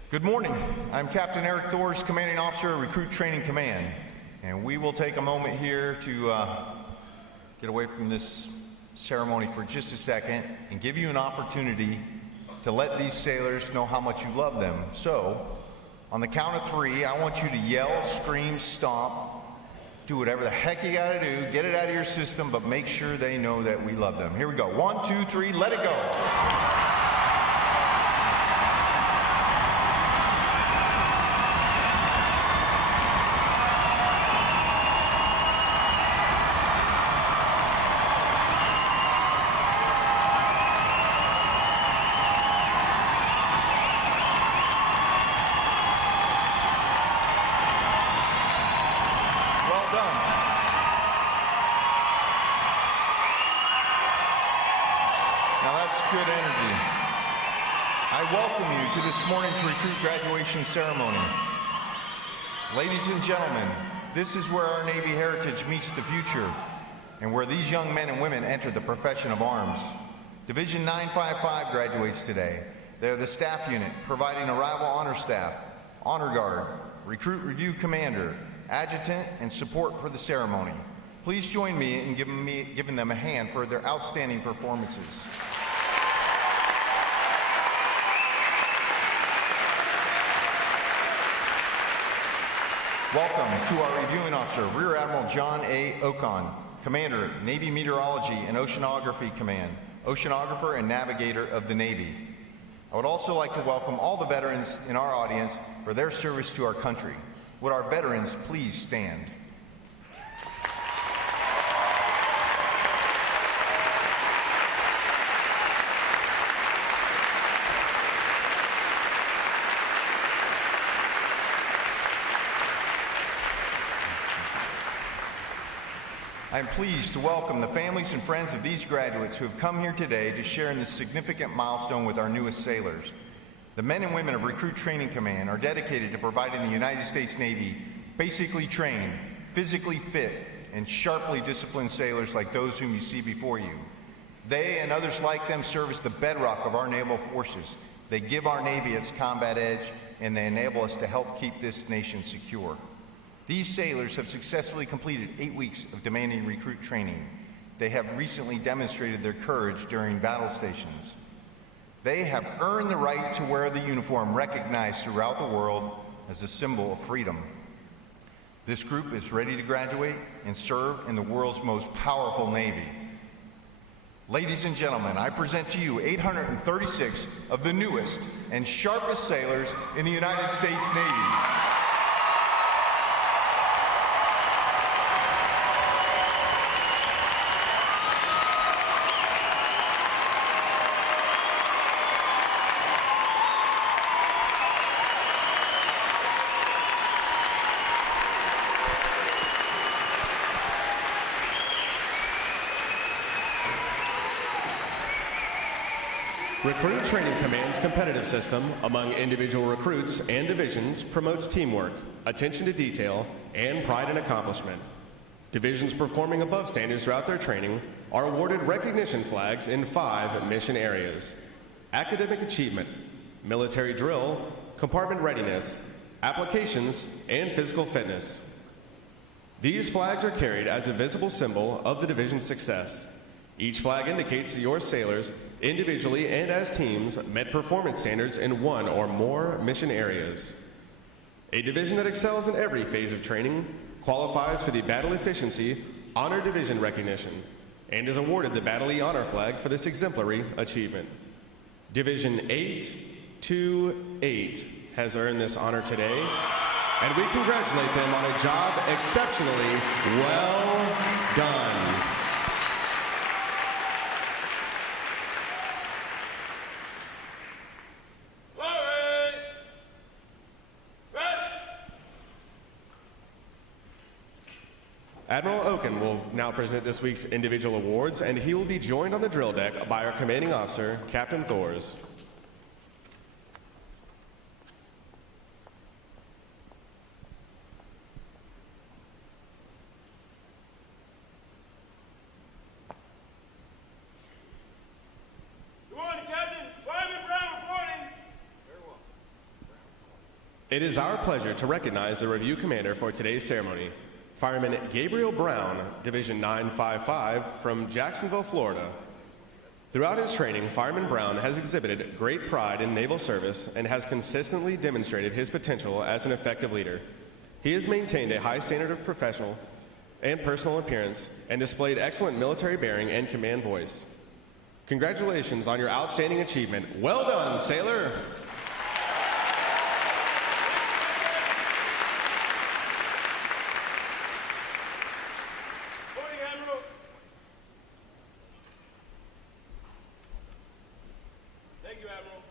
Good morning. I'm Captain Eric Thors, Commanding Officer of Recruit Training Command, and we will take a moment here to get away from this ceremony for just a second and give you an opportunity to let these sailors know how much you love them. So, on the count of 3, I want you to yell, scream, stomp, do whatever the heck you gotta do, get it out of your system, but make sure they know that we love them. Here we go. 1, 2, 3, let it go. Good energy. I welcome you to this morning's recruit graduation ceremony. Ladies and gentlemen, this is where our Navy heritage meets the future and where these young men and women enter the profession of arms. Division 955 graduates today. They're the staff unit providing arrival honor staff, honor guard, recruit review commander, adjutant, and support for the ceremony. Please join me in giving them a hand for their outstanding performances. Welcome to our reviewing officer, Rear Admiral John A. Ocon, Commander, Navy Meteorology and Oceanography Command, oceanographer and navigator of the Navy. I would also like to welcome all the veterans in our audience for their service to our country. Would our veterans please stand? I am pleased to welcome the families and friends of these graduates who have come here today to share in this significant milestone with our newest sailors. The men and women of Recruit Training Command are dedicated to providing the United States Navy basically trained, physically fit, and sharply disciplined sailors like those whom you see before you. They and others like them serve as the bedrock of our naval forces. They give our Navy its combat edge, and they enable us to help keep this nation secure. These sailors have successfully completed 8 weeks of demanding recruit training. They have recently demonstrated their courage during battle stations. They have earned the right to wear the uniform recognized throughout the world as a symbol of freedom. This group is ready to graduate and serve in the world's most powerful Navy. Ladies and gentlemen, I present to you 836 of the newest and sharpest sailors in the United States Navy. Recruit Training Command's competitive system among individual recruits and divisions promotes teamwork, attention to detail, and pride in accomplishment. Divisions performing above standards throughout their training are awarded recognition flags in 5 mission areas: academic achievement, military drill, compartment readiness, applications, and physical fitness. These flags are carried as a visible symbol of the division's success. Each flag indicates that your sailors, individually and as teams, met performance standards in 1 or more mission areas. A division that excels in every phase of training qualifies for the Battle Efficiency Honor Division recognition and is awarded the Battle E Honor Flag for this exemplary achievement. Division 828 has earned this honor today, and we congratulate them on a job exceptionally well done. Admiral Oken will now present this week's individual awards, and he will be joined on the drill deck by our commanding officer, Captain Thors. Good morning, Captain. Fireman Brown reporting. Very well. It is our pleasure to recognize the review commander for today's ceremony, Fireman Gabriel Brown, Division 955 from Jacksonville, Florida. Throughout his training, Fireman Brown has exhibited great pride in naval service and has consistently demonstrated his potential as an effective leader. He has maintained a high standard of professional and personal appearance and displayed excellent military bearing and command voice. Congratulations on your outstanding achievement. Well done, sailor! Morning, Admiral. Thank you, Admiral.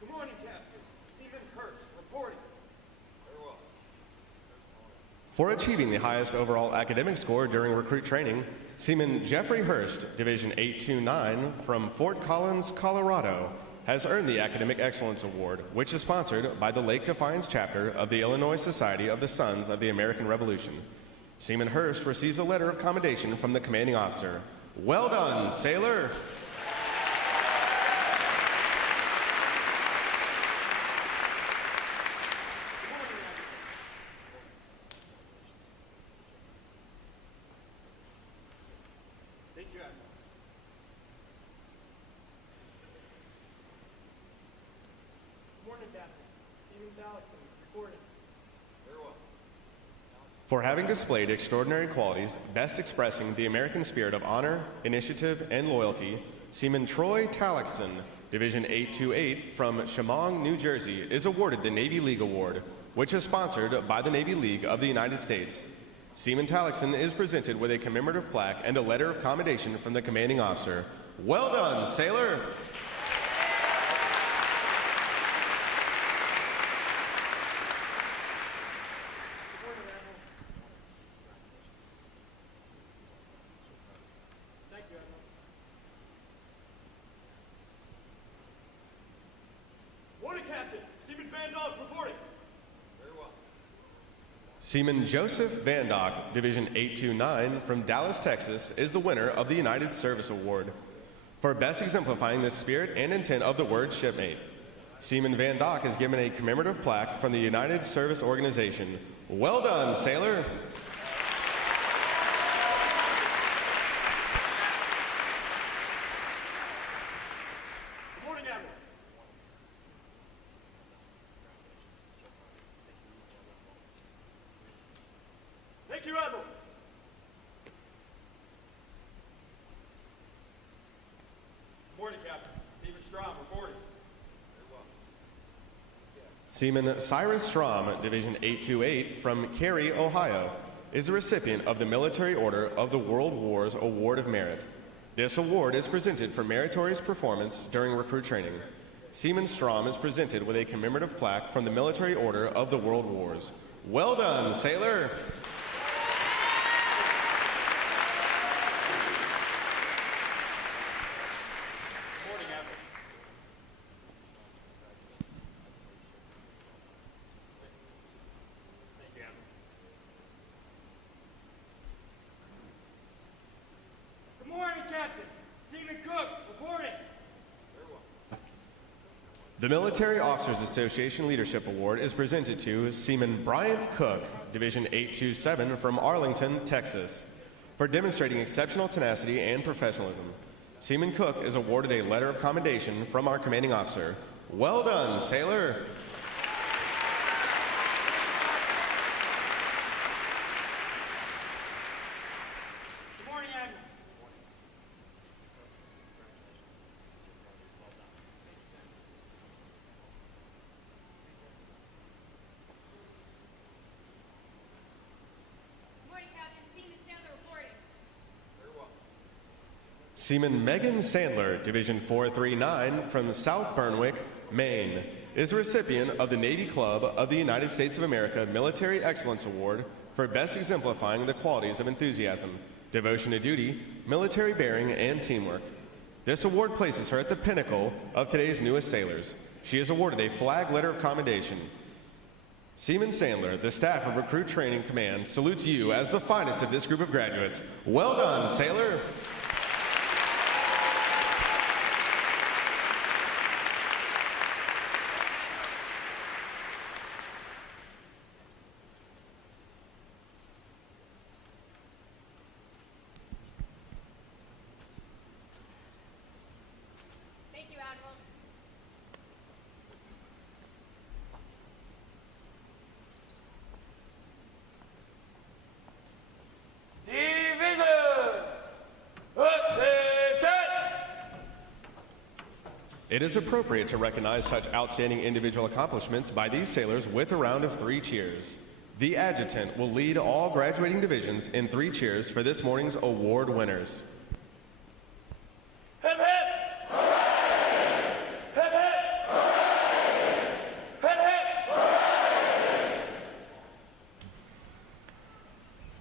Good morning, Captain. Seaman Hurst reporting. Very well. For achieving the highest overall academic score during recruit training, Seaman Jeffrey Hurst, Division 829 from Fort Collins, Colorado, has earned the Academic Excellence Award, which is sponsored by the Lake Defiance chapter of the Illinois Society of the Sons of the American Revolution. Seaman Hurst receives a letter of commendation from the commanding officer. Well done, sailor! Thank you, Admiral. Good morning, Captain. Seaman Galaxy reporting. Very well. For having displayed extraordinary qualities, best expressing the American spirit of honor, initiative, and loyalty, Seaman Troy Talixon, Division 828 from Chemung, New Jersey, is awarded the Navy League Award, which is sponsored by the Navy League of the United States. Seaman Talixon is presented with a commemorative plaque and a letter of commendation from the commanding officer. Well done, sailor! Good morning, Admiral. Thank you, Admiral. Morning, Captain. Seaman Van Dog reporting. Very well. Seaman Joseph Van Dock, Division 829 from Dallas, Texas, is the winner of the United Service Award for best exemplifying the spirit and intent of the word shipmate. Seaman Van Dock is given a commemorative plaque from the United Service Organization. Well done, sailor! Good morning, Admiral. Thank you, Admiral. Good morning, Captain. Seaman Strom reporting. Very well. Seaman Cyrus Strom, Division 828 from Cary, Ohio, is the recipient of the Military Order of the World War's Award of Merit. This award is presented for meritorious performance during recruit training. Seaman Strom is presented with a commemorative plaque from the Military Order of the World Wars. Well done, sailor! Good morning, Admiral. Thank you, Admiral. Good morning, Captain. Seaman Cook reporting. The Military Officers Association Leadership Award is presented to Seaman Brian Cook, Division 827 from Arlington, Texas, for demonstrating exceptional tenacity and professionalism. Seaman Cook is awarded a letter of commendation from our commanding officer. Well done, sailor! Good morning, Admiral. Good morning, Captain. Seaman Sandler reporting. Seaman Megan Sandler, Division 439 from South Burnwick, Maine, is a recipient of the Navy Club of the United States of America Military Excellence Award for best exemplifying the qualities of enthusiasm, devotion to duty, military bearing, and teamwork. This award places her at the pinnacle of today's newest sailors. She is awarded a flag letter of commendation. Seaman Sandler, the staff of Recruit Training Command, salutes you as the finest of this group of graduates. Well done, sailor! It is appropriate to recognize such outstanding individual accomplishments by these sailors with a round of 3 cheers. The adjutant will lead all graduating divisions in 3 cheers for this morning's award winners. Hip hip! Hooray! Hip hip! Hooray! Hip hip! Hooray!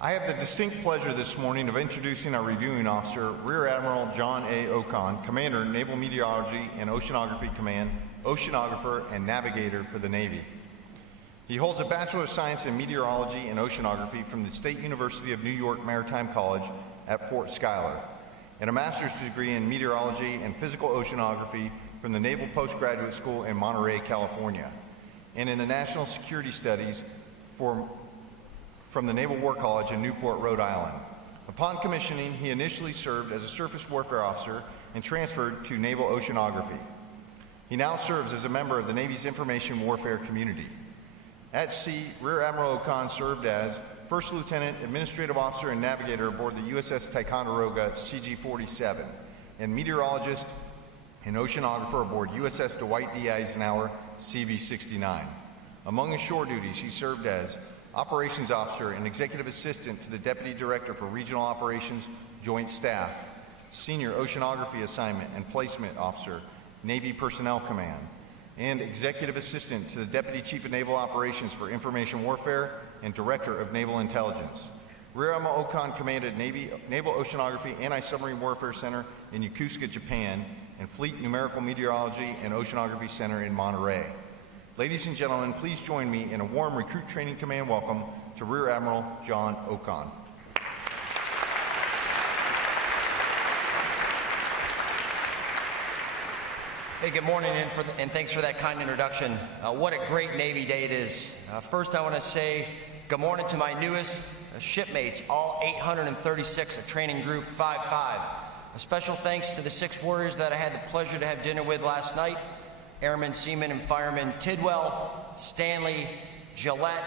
I have the distinct pleasure this morning of introducing our reviewing officer, Rear Admiral John A. Ocon, Commander, Naval Meteorology and Oceanography Command, Oceanographer and Navigator for the Navy. He holds a Bachelor of Science in Meteorology and Oceanography from the State University of New York Maritime College at Fort Schuyler, and a master's degree in Meteorology and Physical Oceanography from the Naval Postgraduate School in Monterey, California, and in the National Security Studies from the Naval War College in Newport, Rhode Island. Upon commissioning, he initially served as a surface warfare officer and transferred to Naval Oceanography. He now serves as a member of the Navy's Information Warfare Community. At sea, Rear Admiral Ocon served as First Lieutenant, Administrative Officer, and Navigator aboard the USS Ticonderoga CG-47, and Meteorologist and Oceanographer aboard USS Dwight D. Eisenhower CV-69. Among his shore duties, he served as Operations Officer and Executive Assistant to the Deputy Director for Regional Operations Joint Staff, Senior Oceanography Assignment and Placement Officer, Navy Personnel Command, and Executive Assistant to the Deputy Chief of Naval Operations for Information Warfare and Director of Naval Intelligence. Rear Admiral Ocon commanded Naval Oceanography Anti-Submarine Warfare Center in Yokosuka, Japan, and Fleet Numerical Meteorology and Oceanography Center in Monterey. Ladies and gentlemen, please join me in a warm Recruit Training Command welcome to Rear Admiral John Ocon. Hey, good morning, and thanks for that kind introduction. What a great Navy day it is. First, I want to say good morning to my newest shipmates, all 836 of Training Group 55. A special thanks to the 6 warriors that I had the pleasure to have dinner with last night: Airman, Seaman, and Fireman Tidwell, Stanley, Gillette,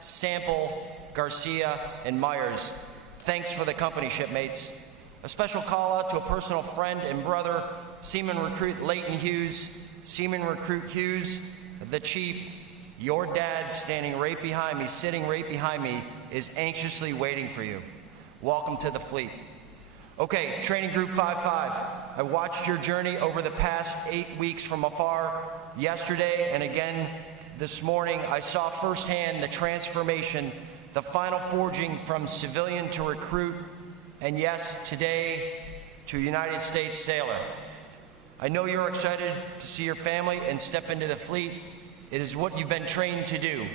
Sample, Garcia, and Myers. Thanks for the company, shipmates. A special call out to a personal friend and brother, Seaman Recruit Leighton Hughes. Seaman Recruit Hughes, the Chief, your dad, standing right behind me, sitting right behind me, is anxiously waiting for you. Welcome to the fleet. Okay, Training Group 55. I watched your journey over the past 8 weeks from afar. Yesterday and again this morning, I saw firsthand the transformation, the final forging from civilian to recruit, and yes, today, to United States sailor. I know you're excited to see your family and step into the fleet. It is what you've been trained to do.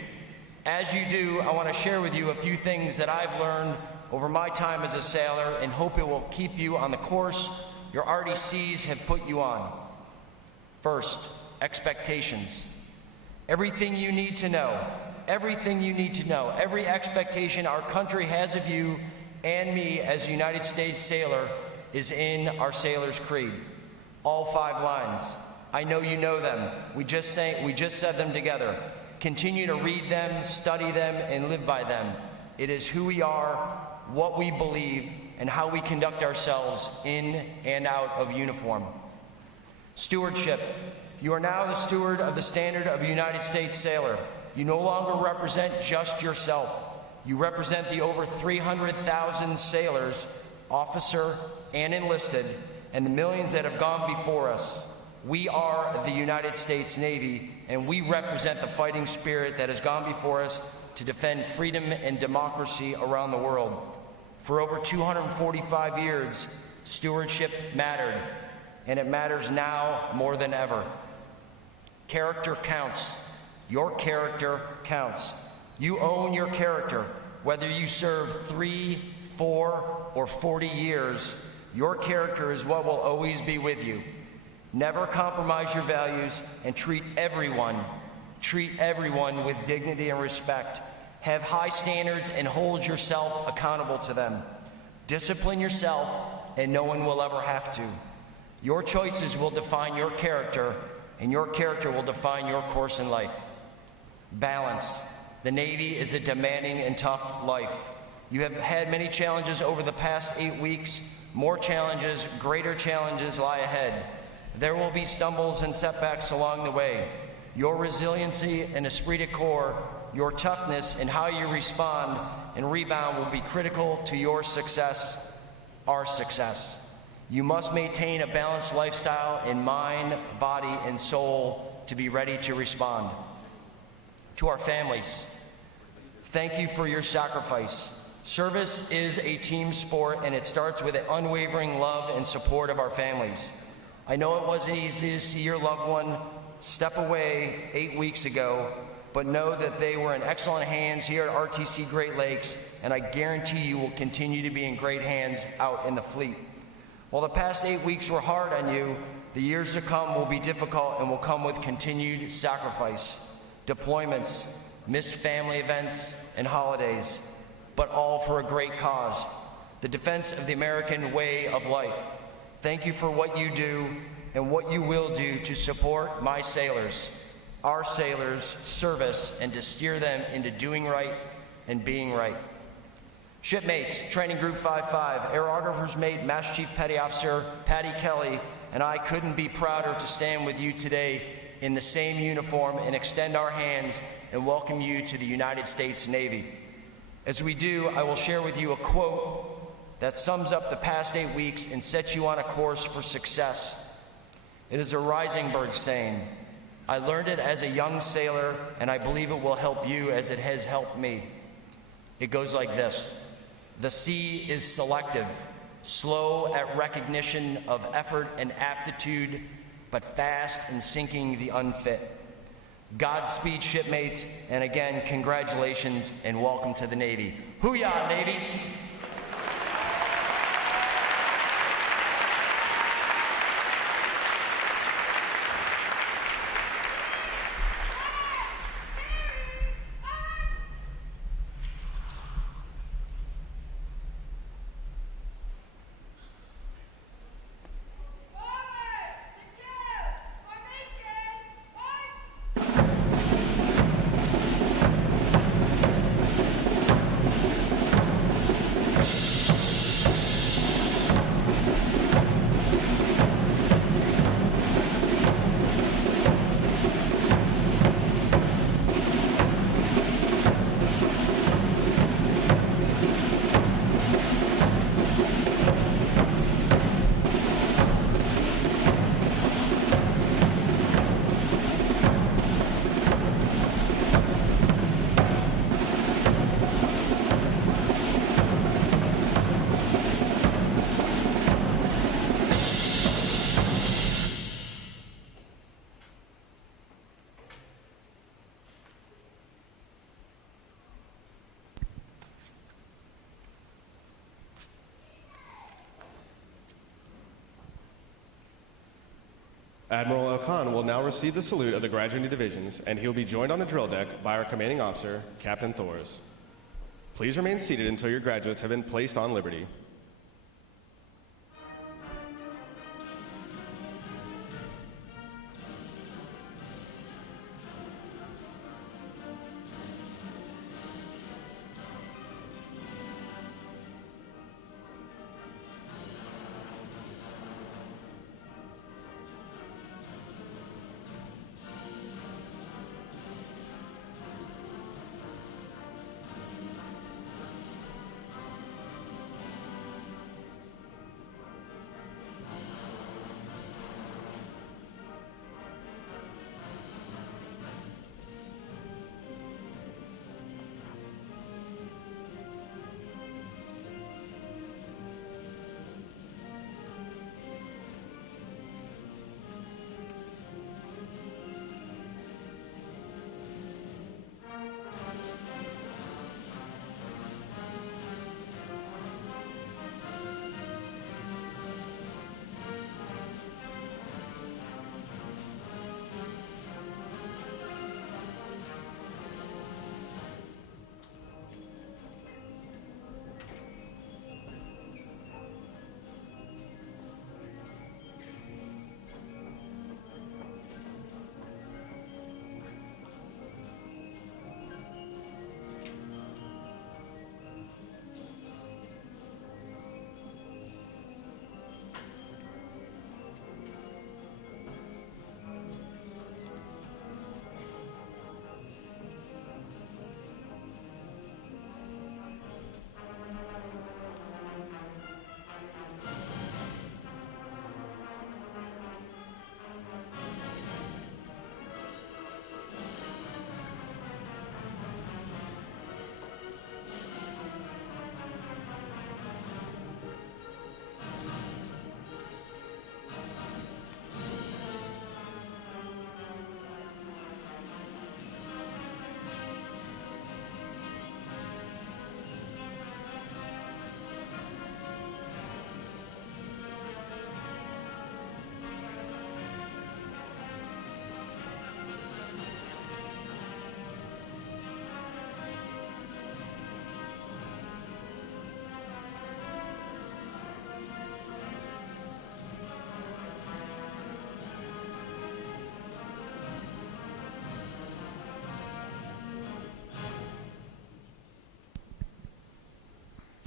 As you do, I want to share with you a few things that I've learned over my time as a sailor and hope it will keep you on the course your RDCs have put you on. First, expectations. Everything you need to know, every expectation our country has of you and me as a United States sailor is in our Sailor's Creed. All 5 lines. I know you know them. We just said them together. Continue to read them, study them, and live by them. It is who we are, what we believe, and how we conduct ourselves in and out of uniform. Stewardship. You are now the steward of the standard of a United States sailor. You no longer represent just yourself. You represent the over 300,000 sailors, officer and enlisted, and the millions that have gone before us. We are the United States Navy, and we represent the fighting spirit that has gone before us to defend freedom and democracy around the world. For over 245 years, stewardship mattered, and it matters now more than ever. Character counts. Your character counts. You own your character. Whether you serve 3, 4, or 40 years, your character is what will always be with you. Never compromise your values and treat everyone with dignity and respect. Have high standards and hold yourself accountable to them. Discipline yourself, and no one will ever have to. Your choices will define your character, and your character will define your course in life. Balance. The Navy is a demanding and tough life. You have had many challenges over the past 8 weeks. More challenges, greater challenges lie ahead. There will be stumbles and setbacks along the way. Your resiliency and esprit de corps, your toughness and how you respond and rebound will be critical to your success, our success. You must maintain a balanced lifestyle in mind, body, and soul to be ready to respond. To our families, thank you for your sacrifice. Service is a team sport, and it starts with an unwavering love and support of our families. I know it wasn't easy to see your loved one step away 8 weeks ago, but know that they were in excellent hands here at RTC Great Lakes, and I guarantee you will continue to be in great hands out in the fleet. While the past 8 weeks were hard on you, the years to come will be difficult and will come with continued sacrifice, deployments, missed family events, and holidays, but all for a great cause, the defense of the American way of life. Thank you for what you do and what you will do to support my sailors, our sailors' service, and to steer them into doing right and being right. Shipmates, Training Group 55, Aerographer's Mate, Master Chief Petty Officer Patty Kelly, and I couldn't be prouder to stand with you today in the same uniform and extend our hands and welcome you to the United States Navy. As we do, I will share with you a quote that sums up the past 8 weeks and sets you on a course for success. It is a Risingberg saying. I learned it as a young sailor, and I believe it will help you as it has helped me. It goes like this. The sea is selective, slow at recognition of effort and aptitude, but fast in sinking the unfit. Godspeed, shipmates, and again, congratulations and welcome to the Navy. Hoo-yah, Navy! Admiral O'Con will now receive the salute of the graduating divisions, and he will be joined on the drill deck by our commanding officer, Captain Thors. Please remain seated until your graduates have been placed on liberty.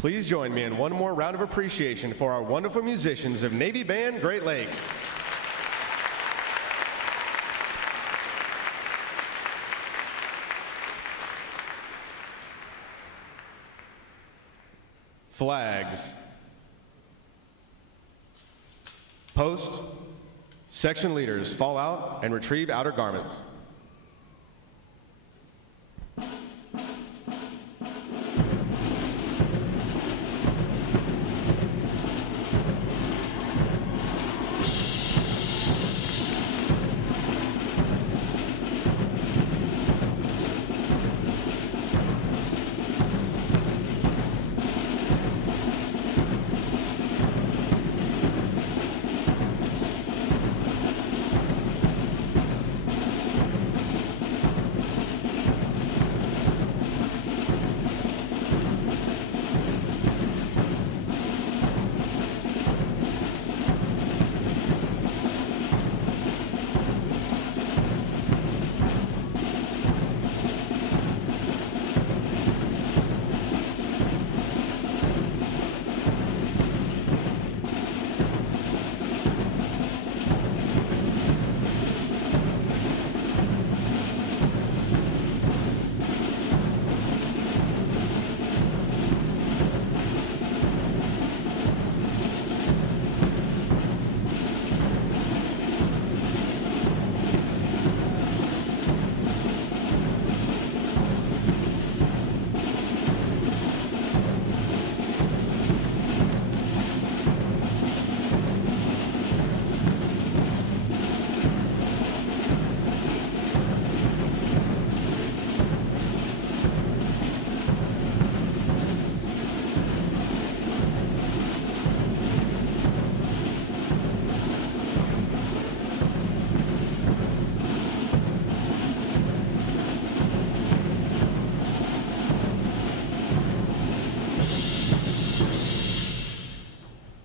Please join me in one more round of appreciation for our wonderful musicians of Navy Band Great Lakes. Flags. Post. Section leaders fall out and retrieve outer garments.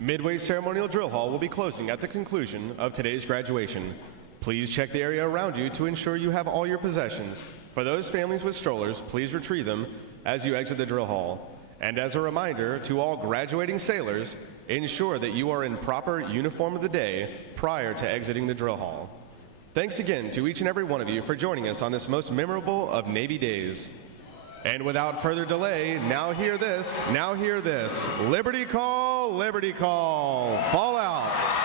Midway Ceremonial Drill Hall will be closing at the conclusion of today's graduation. Please check the area around you to ensure you have all your possessions. For those families with strollers, please retrieve them as you exit the drill hall. And as a reminder to all graduating sailors, ensure that you are in proper uniform of the day prior to exiting the drill hall. Thanks again to each and every one of you for joining us on this most memorable of Navy days. And without further delay, now hear this, Liberty Call, fall out.